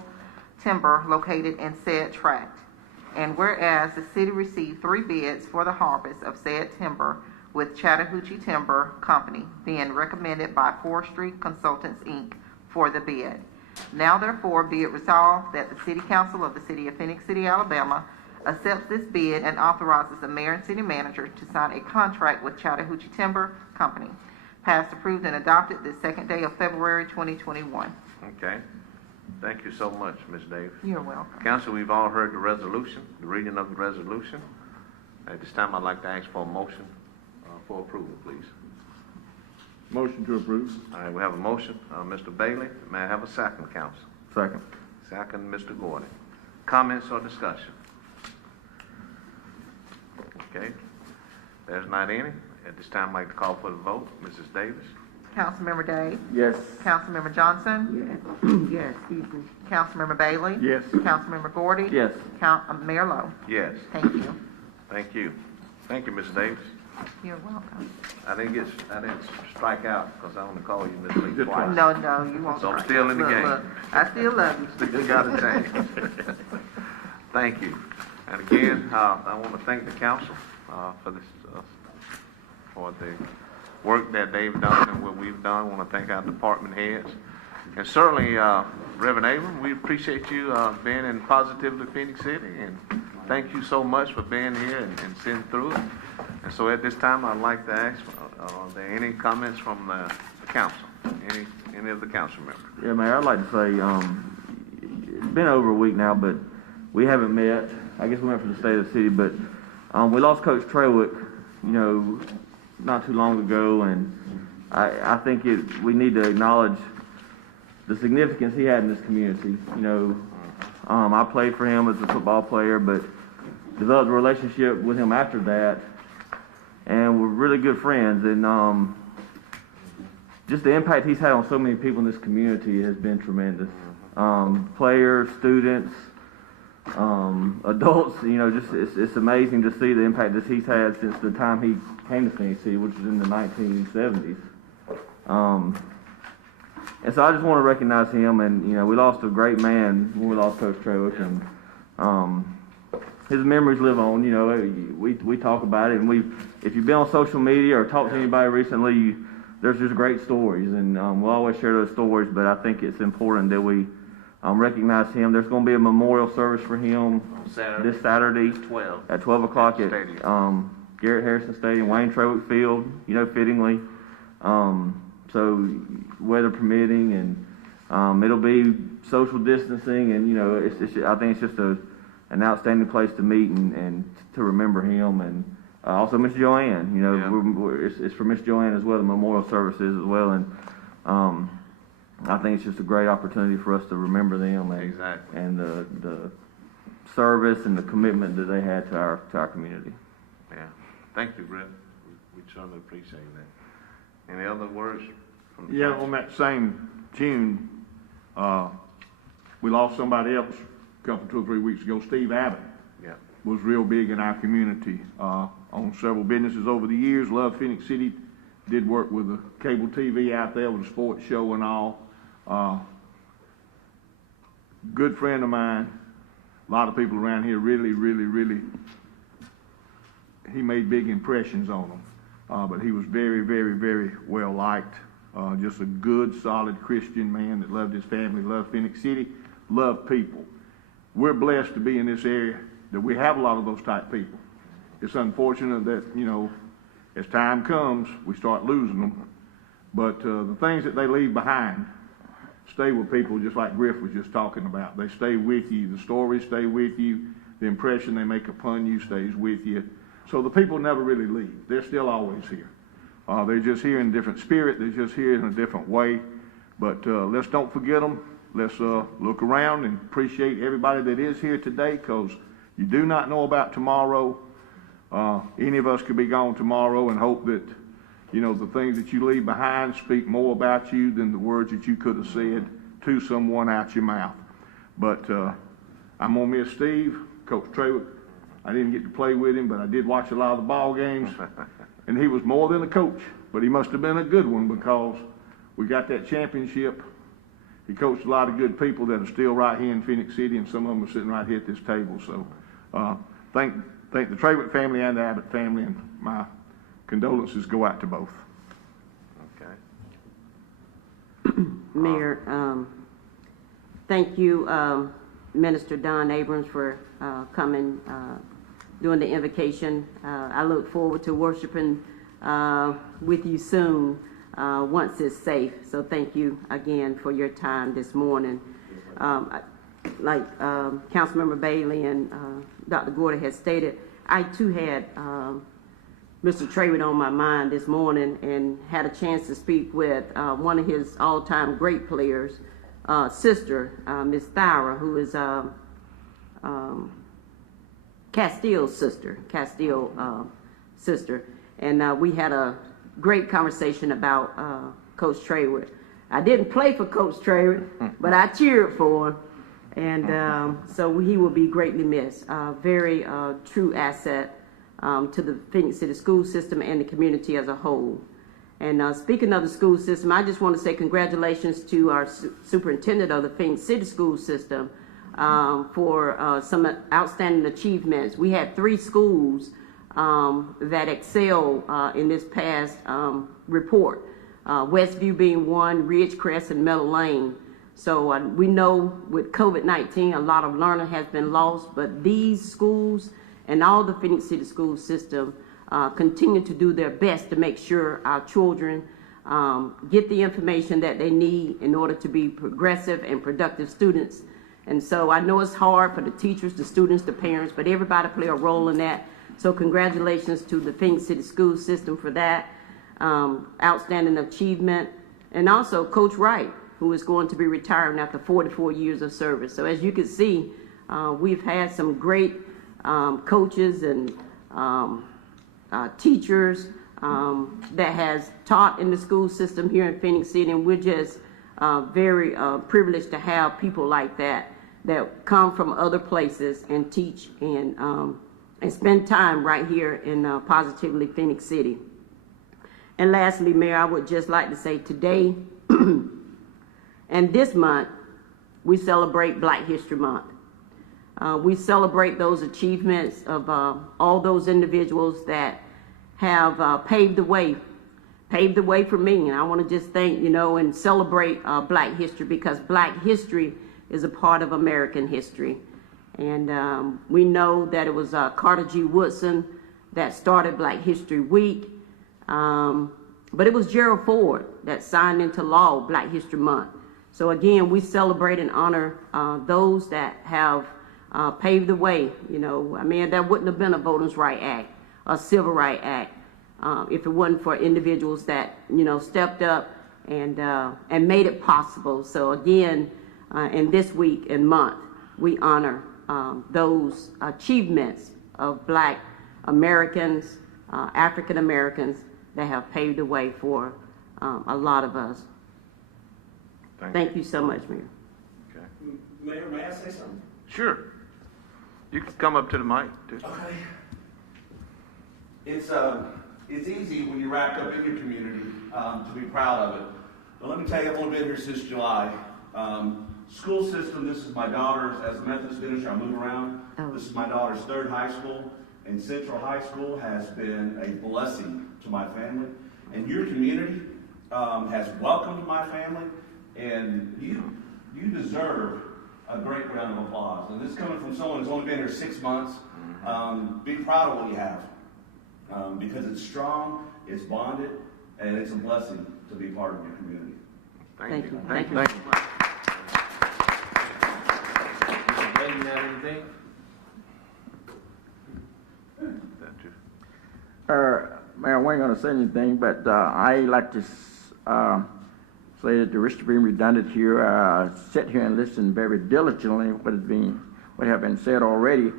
timber located in said tract. And whereas the city received 3 bids for the harvest of said timber with Chattahoochee Timber Company being recommended by Forestry Consultants, Inc. for the bid. Now therefore be it resolved that the City Council of the City of Phenix City, Alabama accepts this bid and authorizes the mayor and city manager to sign a contract with Chattahoochee Timber Company. Passed, approved, and adopted this second day of February 2021. Okay. Thank you so much, Ms. Davis. You're welcome. Council, we've all heard the resolution, the reading of the resolution. At this time, I'd like to ask for a motion for approval, please. Motion to approve. All right, we have a motion. Mr. Bailey, may I have a second, council? Second. Second, Mr. Gordon. Comments or discussion? Okay. There's not any. At this time, I'd like to call for the vote. Mrs. Davis? Councilmember Day? Yes. Councilmember Johnson? Yes, excuse me. Councilmember Bailey? Yes. Councilmember Gordy? Yes. Mayor Lo? Yes. Thank you. Thank you. Thank you, Ms. Davis. You're welcome. I didn't strike out because I only called you Ms. Lee twice. No, you won't. So I'm still in the Look, game. look, I still love you. Still got a chance. Thank you. And again, I want to thank the council for this, for the work that they've done and what we've done. I want to thank our department heads. And certainly, Reverend Abram, we appreciate you being in Positively Phoenix City. And thank you so much for being here and sitting through it. And so at this time, I'd like to ask, are there any comments from the council? Any of the council members? Yeah, Mayor, I'd like to say, it's been over a week now, but we haven't met. I guess we went for the state of the city, but we lost Coach Trewick, not too long ago, and I think we need to acknowledge the significance he had in this community. I played for him as a football player, but developed a relationship with him after that, and we're really good friends. And just the impact he's had on so many people in this community has been tremendous. Players, students, adults, it's amazing to see the impact that he's had since the time he came to Phoenix City, which was in the 1970s. And so I just want to recognize him, and we lost a great man when we lost Coach Trewick, and his memories live on. We talk about it, and if you've been on social media or talked to anybody recently, there's just great stories, and we'll always share those stories. But I think it's important that we recognize him. There's going to be a memorial service for him this Saturday 12. at 12 o'clock at Stadium. Garrett Harrison Stadium, Wayne Trewick Field, fittingly. So weather permitting, and it'll be social distancing, and I think it's just an outstanding place to meet and to remember him, and also Miss Joanne. It's for Miss Joanne as well. The memorial services as well, and I think it's just a great opportunity for us to remember them, and Exactly. and the service and the commitment that they had to our community. Yeah. Thank you, Brett. We certainly appreciate that. Any other words from the Yeah, council? on that same tune, we lost somebody else a couple, 2 or 3 weeks ago. Steve Abbott Yeah. was real big in our community, on several businesses over the years. Loved Phoenix City, did work with the cable TV out there with a sports show and all. Good friend of mine. A lot of people around here really, he made big impressions on them. But he was very, very well liked. Just a good, solid Christian man that loved his family, loved Phoenix City, loved people. We're blessed to be in this area that we have a lot of those type people. It's unfortunate that, as time comes, we start losing them. But the things that they leave behind stay with people, just like Griff was just talking about. They stay with you. The stories stay with you. The impression they make upon you stays with you. So the people never really leave. They're still always here. They're just here in a different spirit. They're just here in a different way. But let's don't forget them. Let's look around and appreciate everybody that is here today, because you do not know about tomorrow. Any of us could be gone tomorrow, and hope that, the things that you leave behind speak more about you than the words that you could have said to someone out your mouth. But I'm going to miss Steve, Coach Trewick. I didn't get to play with him, but I did watch a lot of the ball games. And he was more than a coach, but he must have been a good one, because we got that championship. He coached a lot of good people that are still right here in Phoenix City, and some of them are sitting right here at this table. So thank the Trewick family and the Abbott family, and my condolences go out to both. Okay. Mayor, thank you Minister Don Abrams for coming, doing the invocation. I look forward to worshiping with you soon once it's safe. So thank you again for your time this morning. Like Councilmember Bailey and Dr. Gordy has stated, I too had Mr. Traywood on my mind this morning and had a chance to speak with one of his all-time great players, sister, Miss Thyra, who is Castille's sister. And we had a great conversation about Coach Traywood. I didn't play for Coach Traywood, but I cheered for him. And so he will be greatly missed. Very true asset to the Phenix City school system and the community as a whole. And speaking of the school system, I just want to say congratulations to our superintendent of the Phenix City school system for some outstanding achievements. We had 3 schools that excel in this past report. Westview being one, Ridgecrest and Meadow Lane. So we know with COVID-19, a lot of learning has been lost, but these schools and all the Phenix City school system continue to do their best to make sure our children get the information that they need in order to be progressive and productive students. And so I know it's hard for the teachers, the students, the parents, but everybody play a role in that. So congratulations to the Phenix City school system for that outstanding achievement. And also Coach Wright, who is going to be retiring after 44 years of service. So as you can see, we've had some great coaches and teachers that has taught in the school system here in Phenix City, and we're just very privileged to have people like that come from other places and teach and spend time right here in positively Phenix City. And lastly, Mayor, I would just like to say today and this month, we celebrate Black History Month. We celebrate those achievements of all those individuals that have paved the way for me. And I want to just thank, and celebrate Black history, because Black history is a part of American history. And we know that it was Carter G. Woodson that started Black History Week. But it was Gerald Ford that signed into law Black History Month. So again, we celebrate and honor those that have paved the way. There wouldn't have been a Voting Rights Act, a Civil Rights Act, if it wasn't for individuals that stepped up and made it possible. So again, in this week and month, we honor those achievements of Black Americans, African Americans that have paved the way for a lot of us. Thank you so much, Mayor. Okay. Mayor, may I say something? Sure. You can come up to the mic, too. Okay. It's easy when you're wrapped up in your community to be proud of it. But let me tell you, I've only been here since July. School system, this is my daughter's, as a Methodist minister, I move around. Oh. This is my daughter's 3rd high school, and Central High School has been a blessing to my family. And your community has welcomed my family, and you deserve a great round of applause. And this is coming from someone who's only been here 6 months. Be proud of what you have, because it's strong, it's bonded, and it's a blessing to be part of your community. Thank you. Thank you. Mr. Bailey, you have anything? Mayor, I wasn't going to say anything, but I like to say that the risk of being redundant here, sit here and listen very diligently what have been said already.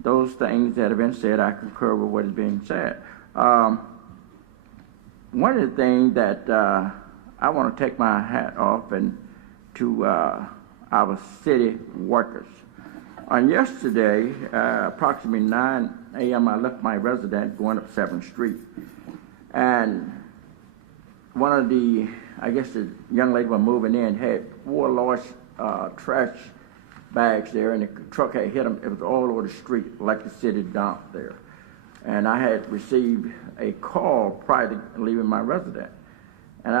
Those things that have been said, I concur with what is being said. One of the things that I want to take my hat off and to our city workers. On yesterday, approximately 9 a.m., I left my residence going up 7th Street. And one of the young lady was moving in, had 4 large trash bags there, and the truck had hit them. It was all over the street, like the city dump there. And I had received a call prior to leaving my residence. And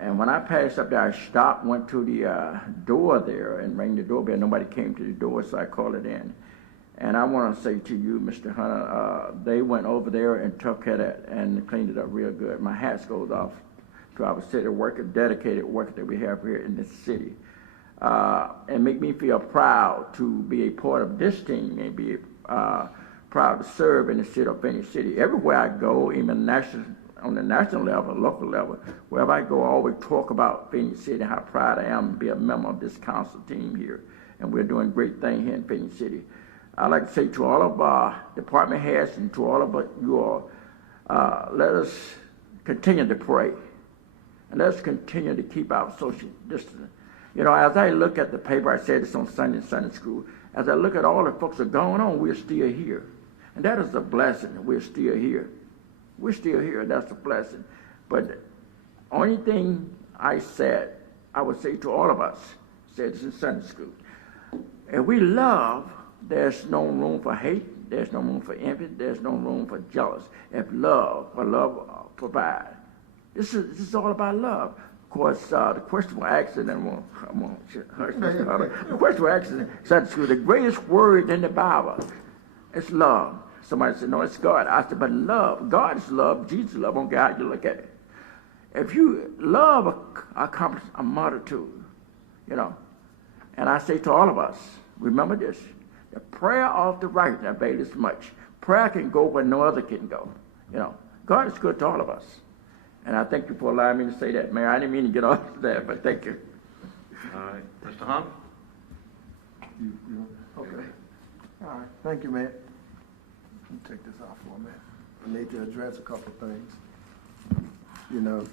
And when I passed up there, I stopped, went to the door there and rang the doorbell. Nobody came to the door, so I called it in. And I want to say to you, Mr. Hunter, they went over there and took care of that and cleaned it up real good. My hat goes off to our city worker, dedicated worker that we have here in this city. And make me feel proud to be a part of this team and be proud to serve in the city of Phenix City. Everywhere I go, even on the national level, local level, wherever I go, I always talk about Phenix City, how proud I am to be a member of this council team here. And we're doing great things here in Phenix City. I'd like to say to all of our department heads and to all of you all, let us continue to pray. And let's continue to keep our social distance. You know, as I look at the paper, I said this on Sunday in Sunday school, as I look at all the folks that are going on, we're still here. And that is a blessing. We're still here. We're still here. That's a blessing. But only thing I said, I would say to all of us, said this in Sunday school, if we love, there's no room for hate, there's no room for envy, there's no room for jealousy. If love provide. This is all about love. Of course, the question we're asking, the question we're asking in Sunday school, the greatest word in the Bible is love. Somebody said, no, it's God. I said, but love, God is love, Jesus is love, I don't care how you look at it. If you love, accomplish a multitude, you know. And I say to all of us, remember this, the prayer of the righteous availeth much. Prayer can go where no other can go, you know. God is good to all of us. And I thank you for allowing me to say that, Mayor. I didn't mean to get off that, but thank you. All right, Mr. Hunt? Okay. All right, thank you, man. Let me take this off for a minute. I need to address a couple of things. You know,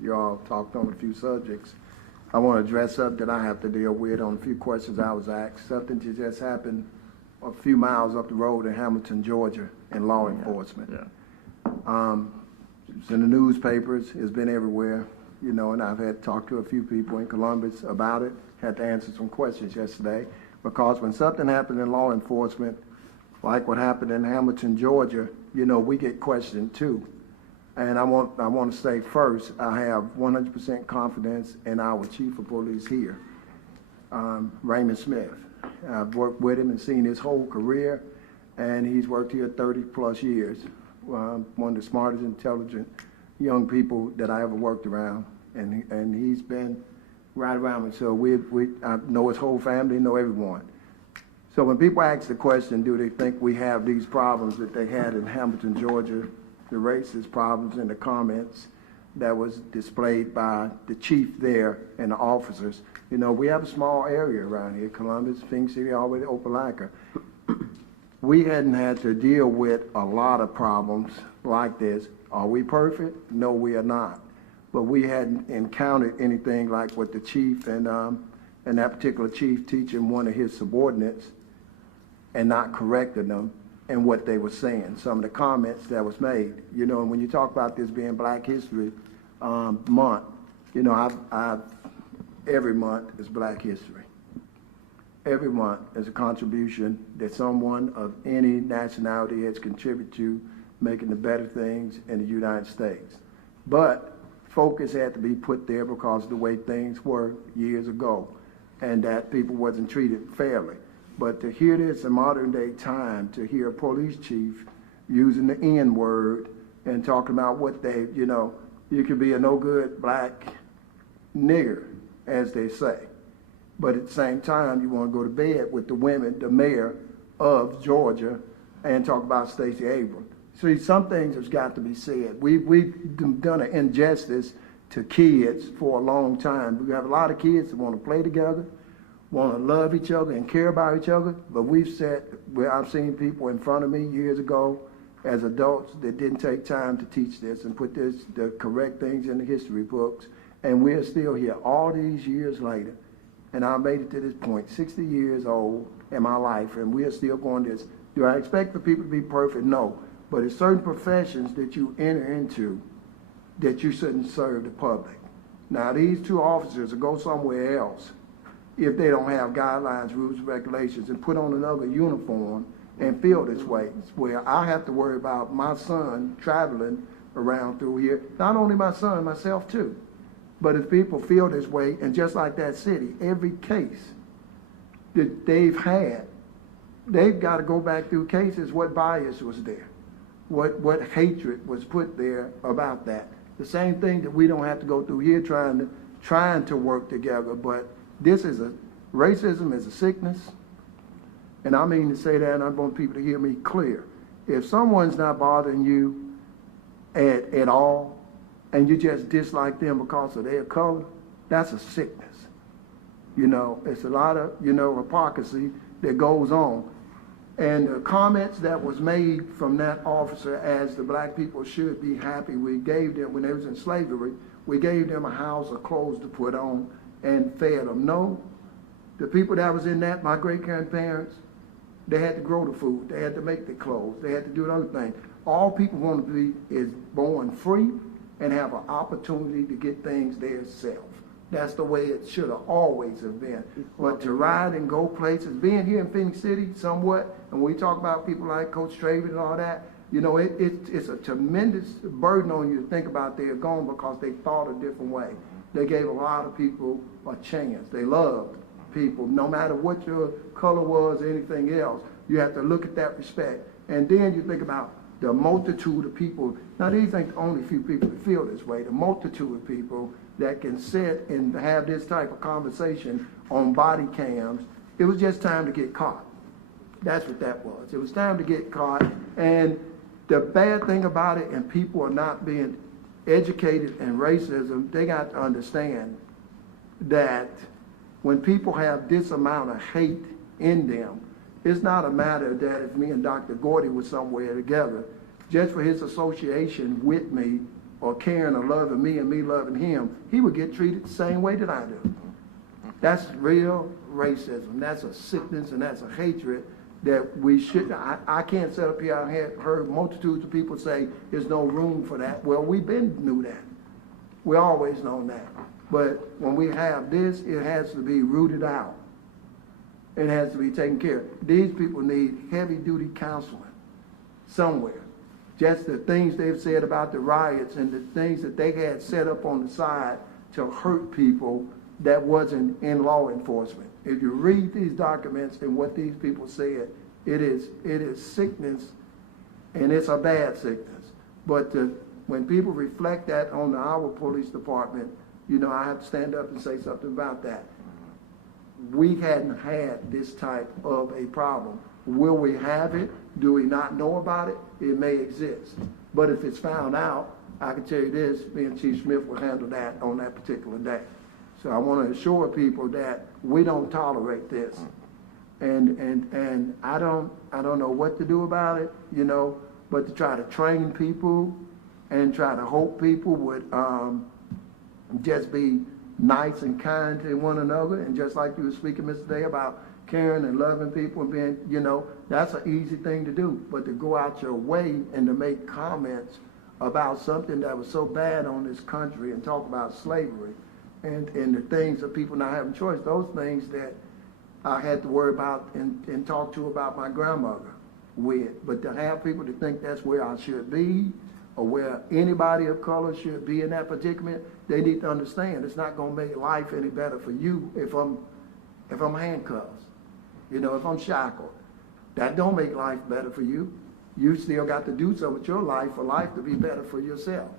you all talked on a few subjects. I want to address something that I have to deal with on a few questions I was asked. Something that just happened a few miles up the road in Hamilton, Georgia, in law enforcement. It's in the newspapers, it's been everywhere, you know, and I've had to talk to a few people in Columbus about it, had to answer some questions yesterday, because when something happened in law enforcement, like what happened in Hamilton, Georgia, you know, we get questioned too. And I want to say first, I have 100% confidence in our chief of police here, Raymond Smith. I've worked with him and seen his whole career, and he's worked here 30 plus years. One of the smartest, intelligent young people that I ever worked around, and he's been right around me. So I know his whole family, know everyone. So when people ask the question, do they think we have these problems that they had in Hamilton, Georgia, the racist problems in the comments that was displayed by the chief there and the officers, you know, we have a small area around here, Columbus, Phenix City, all the way to Opelika. We hadn't had to deal with a lot of problems like this. Are we perfect? No, we are not. But we hadn't encountered anything like what the chief and that particular chief teaching one of his subordinates and not correcting them and what they were saying. Some of the comments that was made. You know, and when you talk about this being Black History Month, you know, every month is Black History. Every month is a contribution that someone of any nationality has contributed to making the better things in the United States. But focus had to be put there because of the way things were years ago and that people wasn't treated fairly. But to hear this in modern day time, to hear a police chief using the N-word and talking about what they, you know, you could be a no good black nigger, as they say. But at the same time, you want to go to bed with the women, the mayor of Georgia, and talk about Stacey Abrams. See, some things have got to be said. We've done an injustice to kids for a long time. We have a lot of kids that want to play together, want to love each other and care about each other, but I've seen people in front of me years ago as adults that didn't take time to teach this and put the correct things in the history books, and we're still here all these years later. And I made it to this point, 60 years old in my life, and we are still going this. Do I expect for people to be perfect? No. But there's certain professions that you enter into that you shouldn't serve the public. Now, these two officers will go somewhere else if they don't have guidelines, rules, and regulations, and put on another uniform and feel this way, where I have to worry about my son traveling around through here. Not only my son, myself too. But if people feel this way, and just like that city, every case that they've had, they've got to go back through cases, what bias was there, what hatred was put there about that. The same thing that we don't have to go through here trying to work together, but racism is a sickness, and I mean to say that, and I want people to hear me clear. If someone's not bothering you at all, and you just dislike them because of their color, that's a sickness. You know, it's a lot of, hypocrisy that goes on. And the comments that was made from that officer as the black people should be happy, we gave them, when they was in slavery, we gave them a house of clothes to put on and fed them. No, the people that was in that, my great-grandparents, they had to grow the food, they had to make the clothes, they had to do other things. All people want to be is born free and have an opportunity to get things themselves. That's the way it should have always have been. But to ride and go places, being here in Phenix City somewhat, and when we talk about people like Coach Traven and all that, it's a tremendous burden on you to think about they're gone because they thought a different way. They gave a lot of people a chance. They loved people, no matter what your color was or anything else. You have to look at that respect. And then you think about the multitude of people. Now, these ain't only a few people that feel this way. The multitude of people that can sit and have this type of conversation on body cams. It was just time to get caught. That's what that was. It was time to get caught. And the bad thing about it, and people are not being educated in racism, they got to understand that when people have this amount of hate in them, it's not a matter that if me and Dr. Gordy were somewhere together, just for his association with me or caring or loving me and me loving him, he would get treated the same way that I do. That's real racism. That's a sickness and that's a hatred that we should, I can't sit up here. I have heard multitudes of people say there's no room for that. Well, we've been knew that. We always known that. But when we have this, it has to be rooted out. It has to be taken care of. These people need heavy-duty counseling somewhere. Just the things they've said about the riots and the things that they had set up on the side to hurt people that wasn't in law enforcement. If you read these documents and what these people said, it is sickness, and it's a bad sickness. But when people reflect that on our police department, I have to stand up and say something about that. We hadn't had this type of a problem. Will we have it? Do we not know about it? It may exist. But if it's found out, I can tell you this, me and Chief Smith will handle that on that particular day. So I want to assure people that we don't tolerate this. And I don't know what to do about it, but to try to train people and try to hope people would just be nice and kind to one another, and just like you were speaking, Mr. Day, about caring and loving people and being, that's an easy thing to do. But to go out your way and to make comments about something that was so bad on this country and talk about slavery and the things of people not having choice, those things that I had to worry about and talk to about my grandmother with. But to have people to think that's where I should be, or where anybody of color should be in that predicament, they need to understand it's not going to make life any better for you if I'm handcuffed, if I'm shackled. That don't make life better for you. You still got to do something with your life for life to be better for yourself.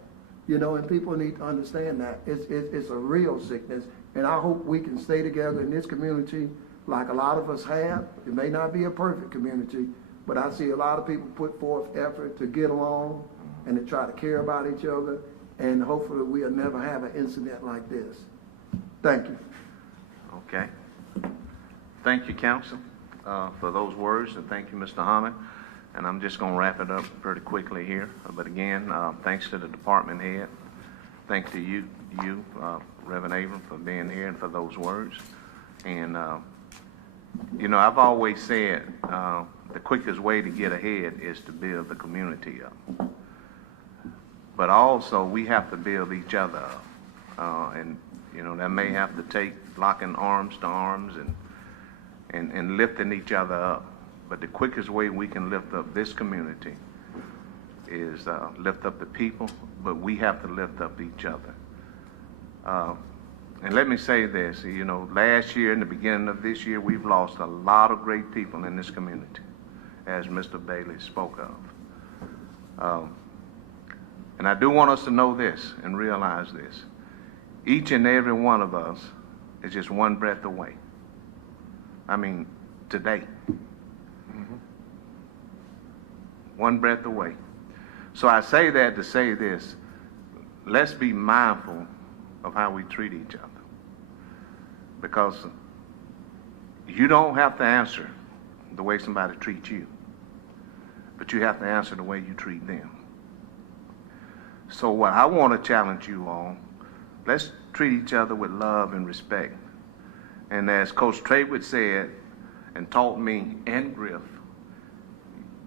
And people need to understand that. It's a real sickness, and I hope we can stay together in this community like a lot of us have. It may not be a perfect community, but I see a lot of people put forth effort to get along and to try to care about each other, and hopefully we'll never have an incident like this. Thank you. Okay. Thank you, Counsel, for those words, and thank you, Mr. Hammond. And I'm just going to wrap it up pretty quickly here. But again, thanks to the department head. Thanks to you, Reverend Abram, for being here and for those words. And, I've always said the quickest way to get ahead is to build the community up. But also, we have to build each other up. And, that may have to take locking arms to arms and lifting each other up. But the quickest way we can lift up this community is lift up the people, but we have to lift up each other. And let me say this, you know, last year and the beginning of this year, we've lost a lot of great people in this community, as Mr. Bailey spoke of. And I do want us to know this and realize this. Each and every one of us is just one breath away. I mean, today. One breath away. So I say that to say this. Let's be mindful of how we treat each other. Because you don't have to answer the way somebody treats you, but you have to answer the way you treat them. So what I want to challenge you all, let's treat each other with love and respect. And as Coach Traywood said and taught me and Griff,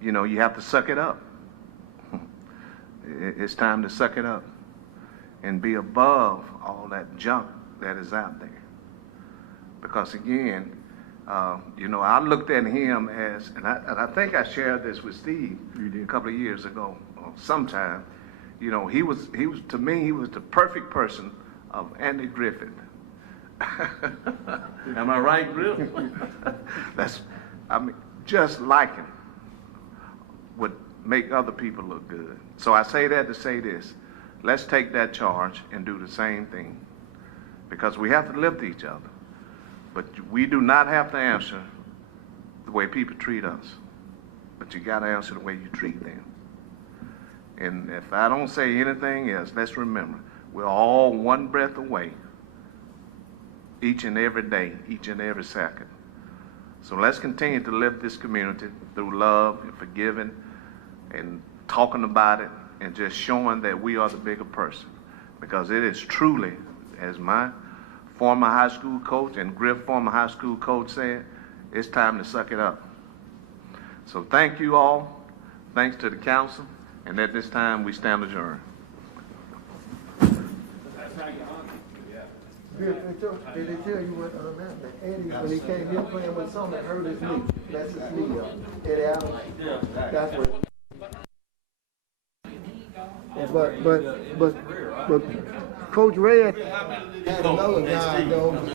you know, you have to suck it up. It's time to suck it up and be above all that junk that is out there. Because again, you know, I looked at him as, and I think I shared this with Steve a couple of years ago, or sometime. You know, he was to me, he was the perfect person of Andy Griffith. Am I right, Griff? I mean, just like him would make other people look good. So I say that to say this. Let's take that charge and do the same thing. Because we have to lift each other. But we do not have to answer the way people treat us. But you got to answer the way you treat them. And if I don't say anything else, let's remember, we're all one breath away each and every day, each and every second. So let's continue to lift this community through love and forgiving and talking about it and just showing that we are the bigger person. Because it is truly, as my former high school coach and Griff former high school coach said, it's time to suck it up. So thank you all. Thanks to the council. And at this time, we stand adjourned. Did they tell you what, Eddie, when he came here playing with something, hurt his knee, that's his knee up. Eddie Allen, that's what. But Coach Red had another guy though.